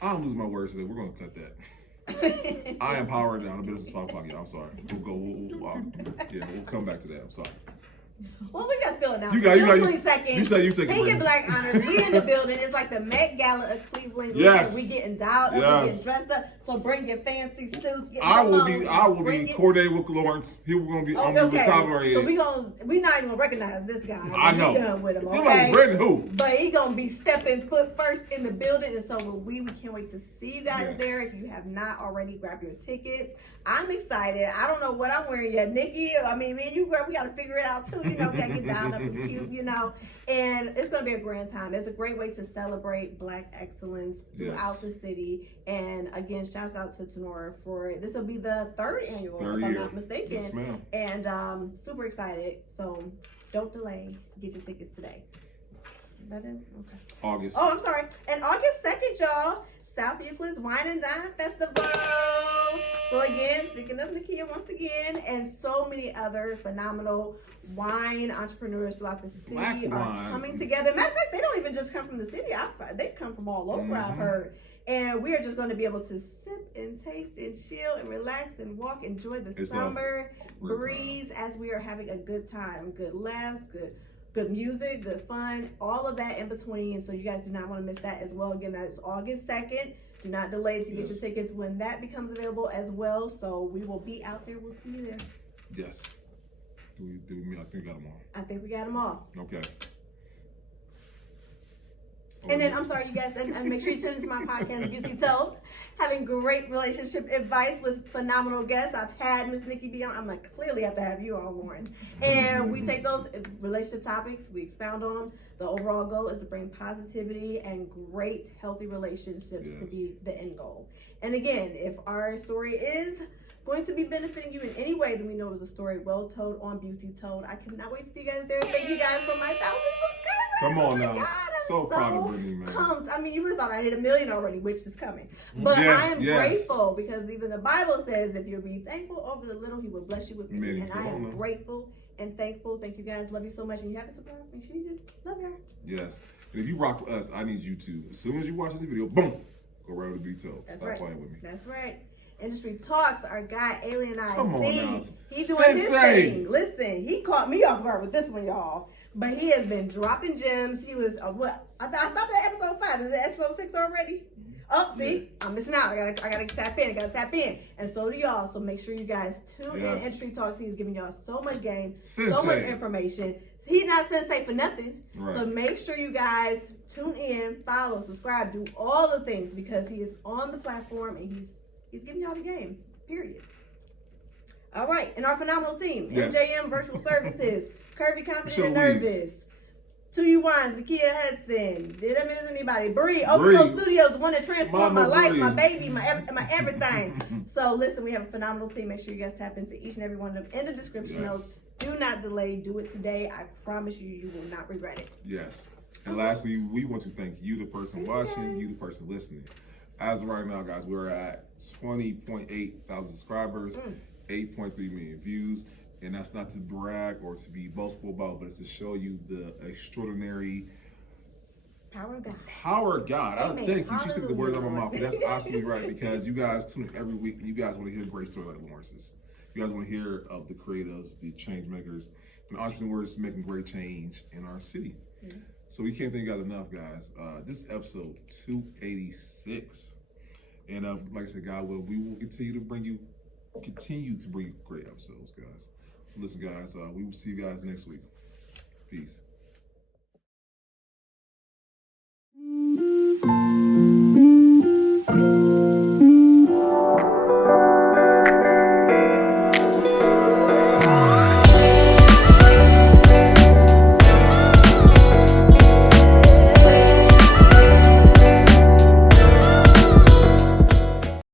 I'm losing my words today. We're going to cut that. I am powering down a bit of the 5 o'clock. Yeah, I'm sorry. We'll come back to that. I'm sorry. Well, we got still announced. June 22nd. You say Pink and Black Honors. We in the building. It's like the Met Gala of Cleveland. Yes. We getting dialed up. We getting dressed up. So bring your fancy suits. I will be coordinating with Lawrence. He was gonna be on the vocabulary. So we not even gonna recognize this guy. I know. We done with him. You Okay. know who? But he gonna be stepping foot first in the building, and so will we. We can't wait to see you guys there. If you have not already, grab your tickets. I'm excited. I don't know what I'm wearing yet, Nikki. I mean, me and you, girl, we gotta figure it out too. You know, we gotta get down up and cute. You know, and it's gonna be a grand time. It's a great way to celebrate Black excellence throughout the city. And again, shout out to Tenora for this. Will be the third annual, if I'm not mistaken. Yes, ma'am. And super excited. So don't delay. Get your tickets today. Okay. August. Oh, I'm sorry. And August 2nd, y'all, South Euclid's Wine and Dine Festival. So again, speaking of Nakia once again, and so many other phenomenal wine entrepreneurs throughout the city are coming together. Matter of fact, they don't even just come from the city. They've come from all over, I've heard. And we are just going to be able to sip and taste and chill and relax and walk, enjoy the summer breeze as we are having a good time. Good laughs, good music, good fun, all of that in between. So you guys do not want to miss that as well. Again, that is August 2nd. Do not delay to get your tickets when that becomes available as well. So we will be out there. We'll see you there. Yes. I think we got them all. I think we got them all. Okay. And then, I'm sorry, you guys, and make sure you tune into my podcast, Beauty Told, having great relationship advice with phenomenal guests. I've had Miss Nikki be on. I'm like, clearly have to have you on, Lawrence. And we take those relationship topics, we expound on them. The overall goal is to bring positivity and great, healthy relationships to be the end goal. And again, if our story is going to be benefiting you in any way, then we know it was a story well told on Beauty Told. I cannot wait to see you guys there. Thank you guys for my 1,000 subscribers. Come on now. God, I'm so proud of Brittany, man. Pumped. I mean, you would have thought I hit 1 million already, which is coming. But I am grateful because even the Bible says if you'll be thankful over the little, he will bless you with many. And I am grateful and thankful. Thank you guys. Love you so much. And you have to subscribe. Make sure you do. Love y'all. Yes. And if you rock with us, I need you to, as soon as you watch the video, boom, go right over to Beauty Told. Stop playing with me. That's right. Industry Talks, our guy Alien IC. Come on now. He's doing his thing. Listen, he caught me off guard with this one, y'all. But he has been dropping gems. He was what? I stopped at episode 5. Is it episode 6 already? Oh, see, I'm missing out. I gotta tap in. And so do y'all. So make sure you guys tune in. Industry Talks. He's giving y'all so much game, so much information. He's not sensei for nothing. Right. So make sure you guys tune in, follow, subscribe, do all the things because he is on the platform and he's giving y'all the game. Period. All right, and our phenomenal team, Yes. MJM Virtual Services, Kirby Confident Michelle and Louise. Nervous, 2U Wines, Nakia Hudson. Did I miss anybody? Bree, Overflow Studios, the one that transformed my life, Bree. my baby, my everything. So listen, we have a phenomenal team. Make sure you guys tap into each and every one of them in the description notes. Do not delay. Do it today. I promise you, you will not regret it. Yes. And lastly, we want to thank you, the person watching, you, the person listening. As of right now, guys, we're at 20.8 thousand subscribers, 8.3 million views. And that's not to brag or to be boastful about, but it's to show you the extraordinary Power of God. Power of God. I Amen. thank you. She took the words out of my mouth. Hallelujah. But that's absolutely right, because you guys tune in every week and you guys want to hear a great story like Lawrence's. You guys want to hear of the creatives, the change makers, and entrepreneurs making great change in our city. So we can't thank you guys enough, guys. This is episode 286. And like I said, God will, we will continue to bring you great episodes, guys. So listen, guys, we will see you guys next week. Peace.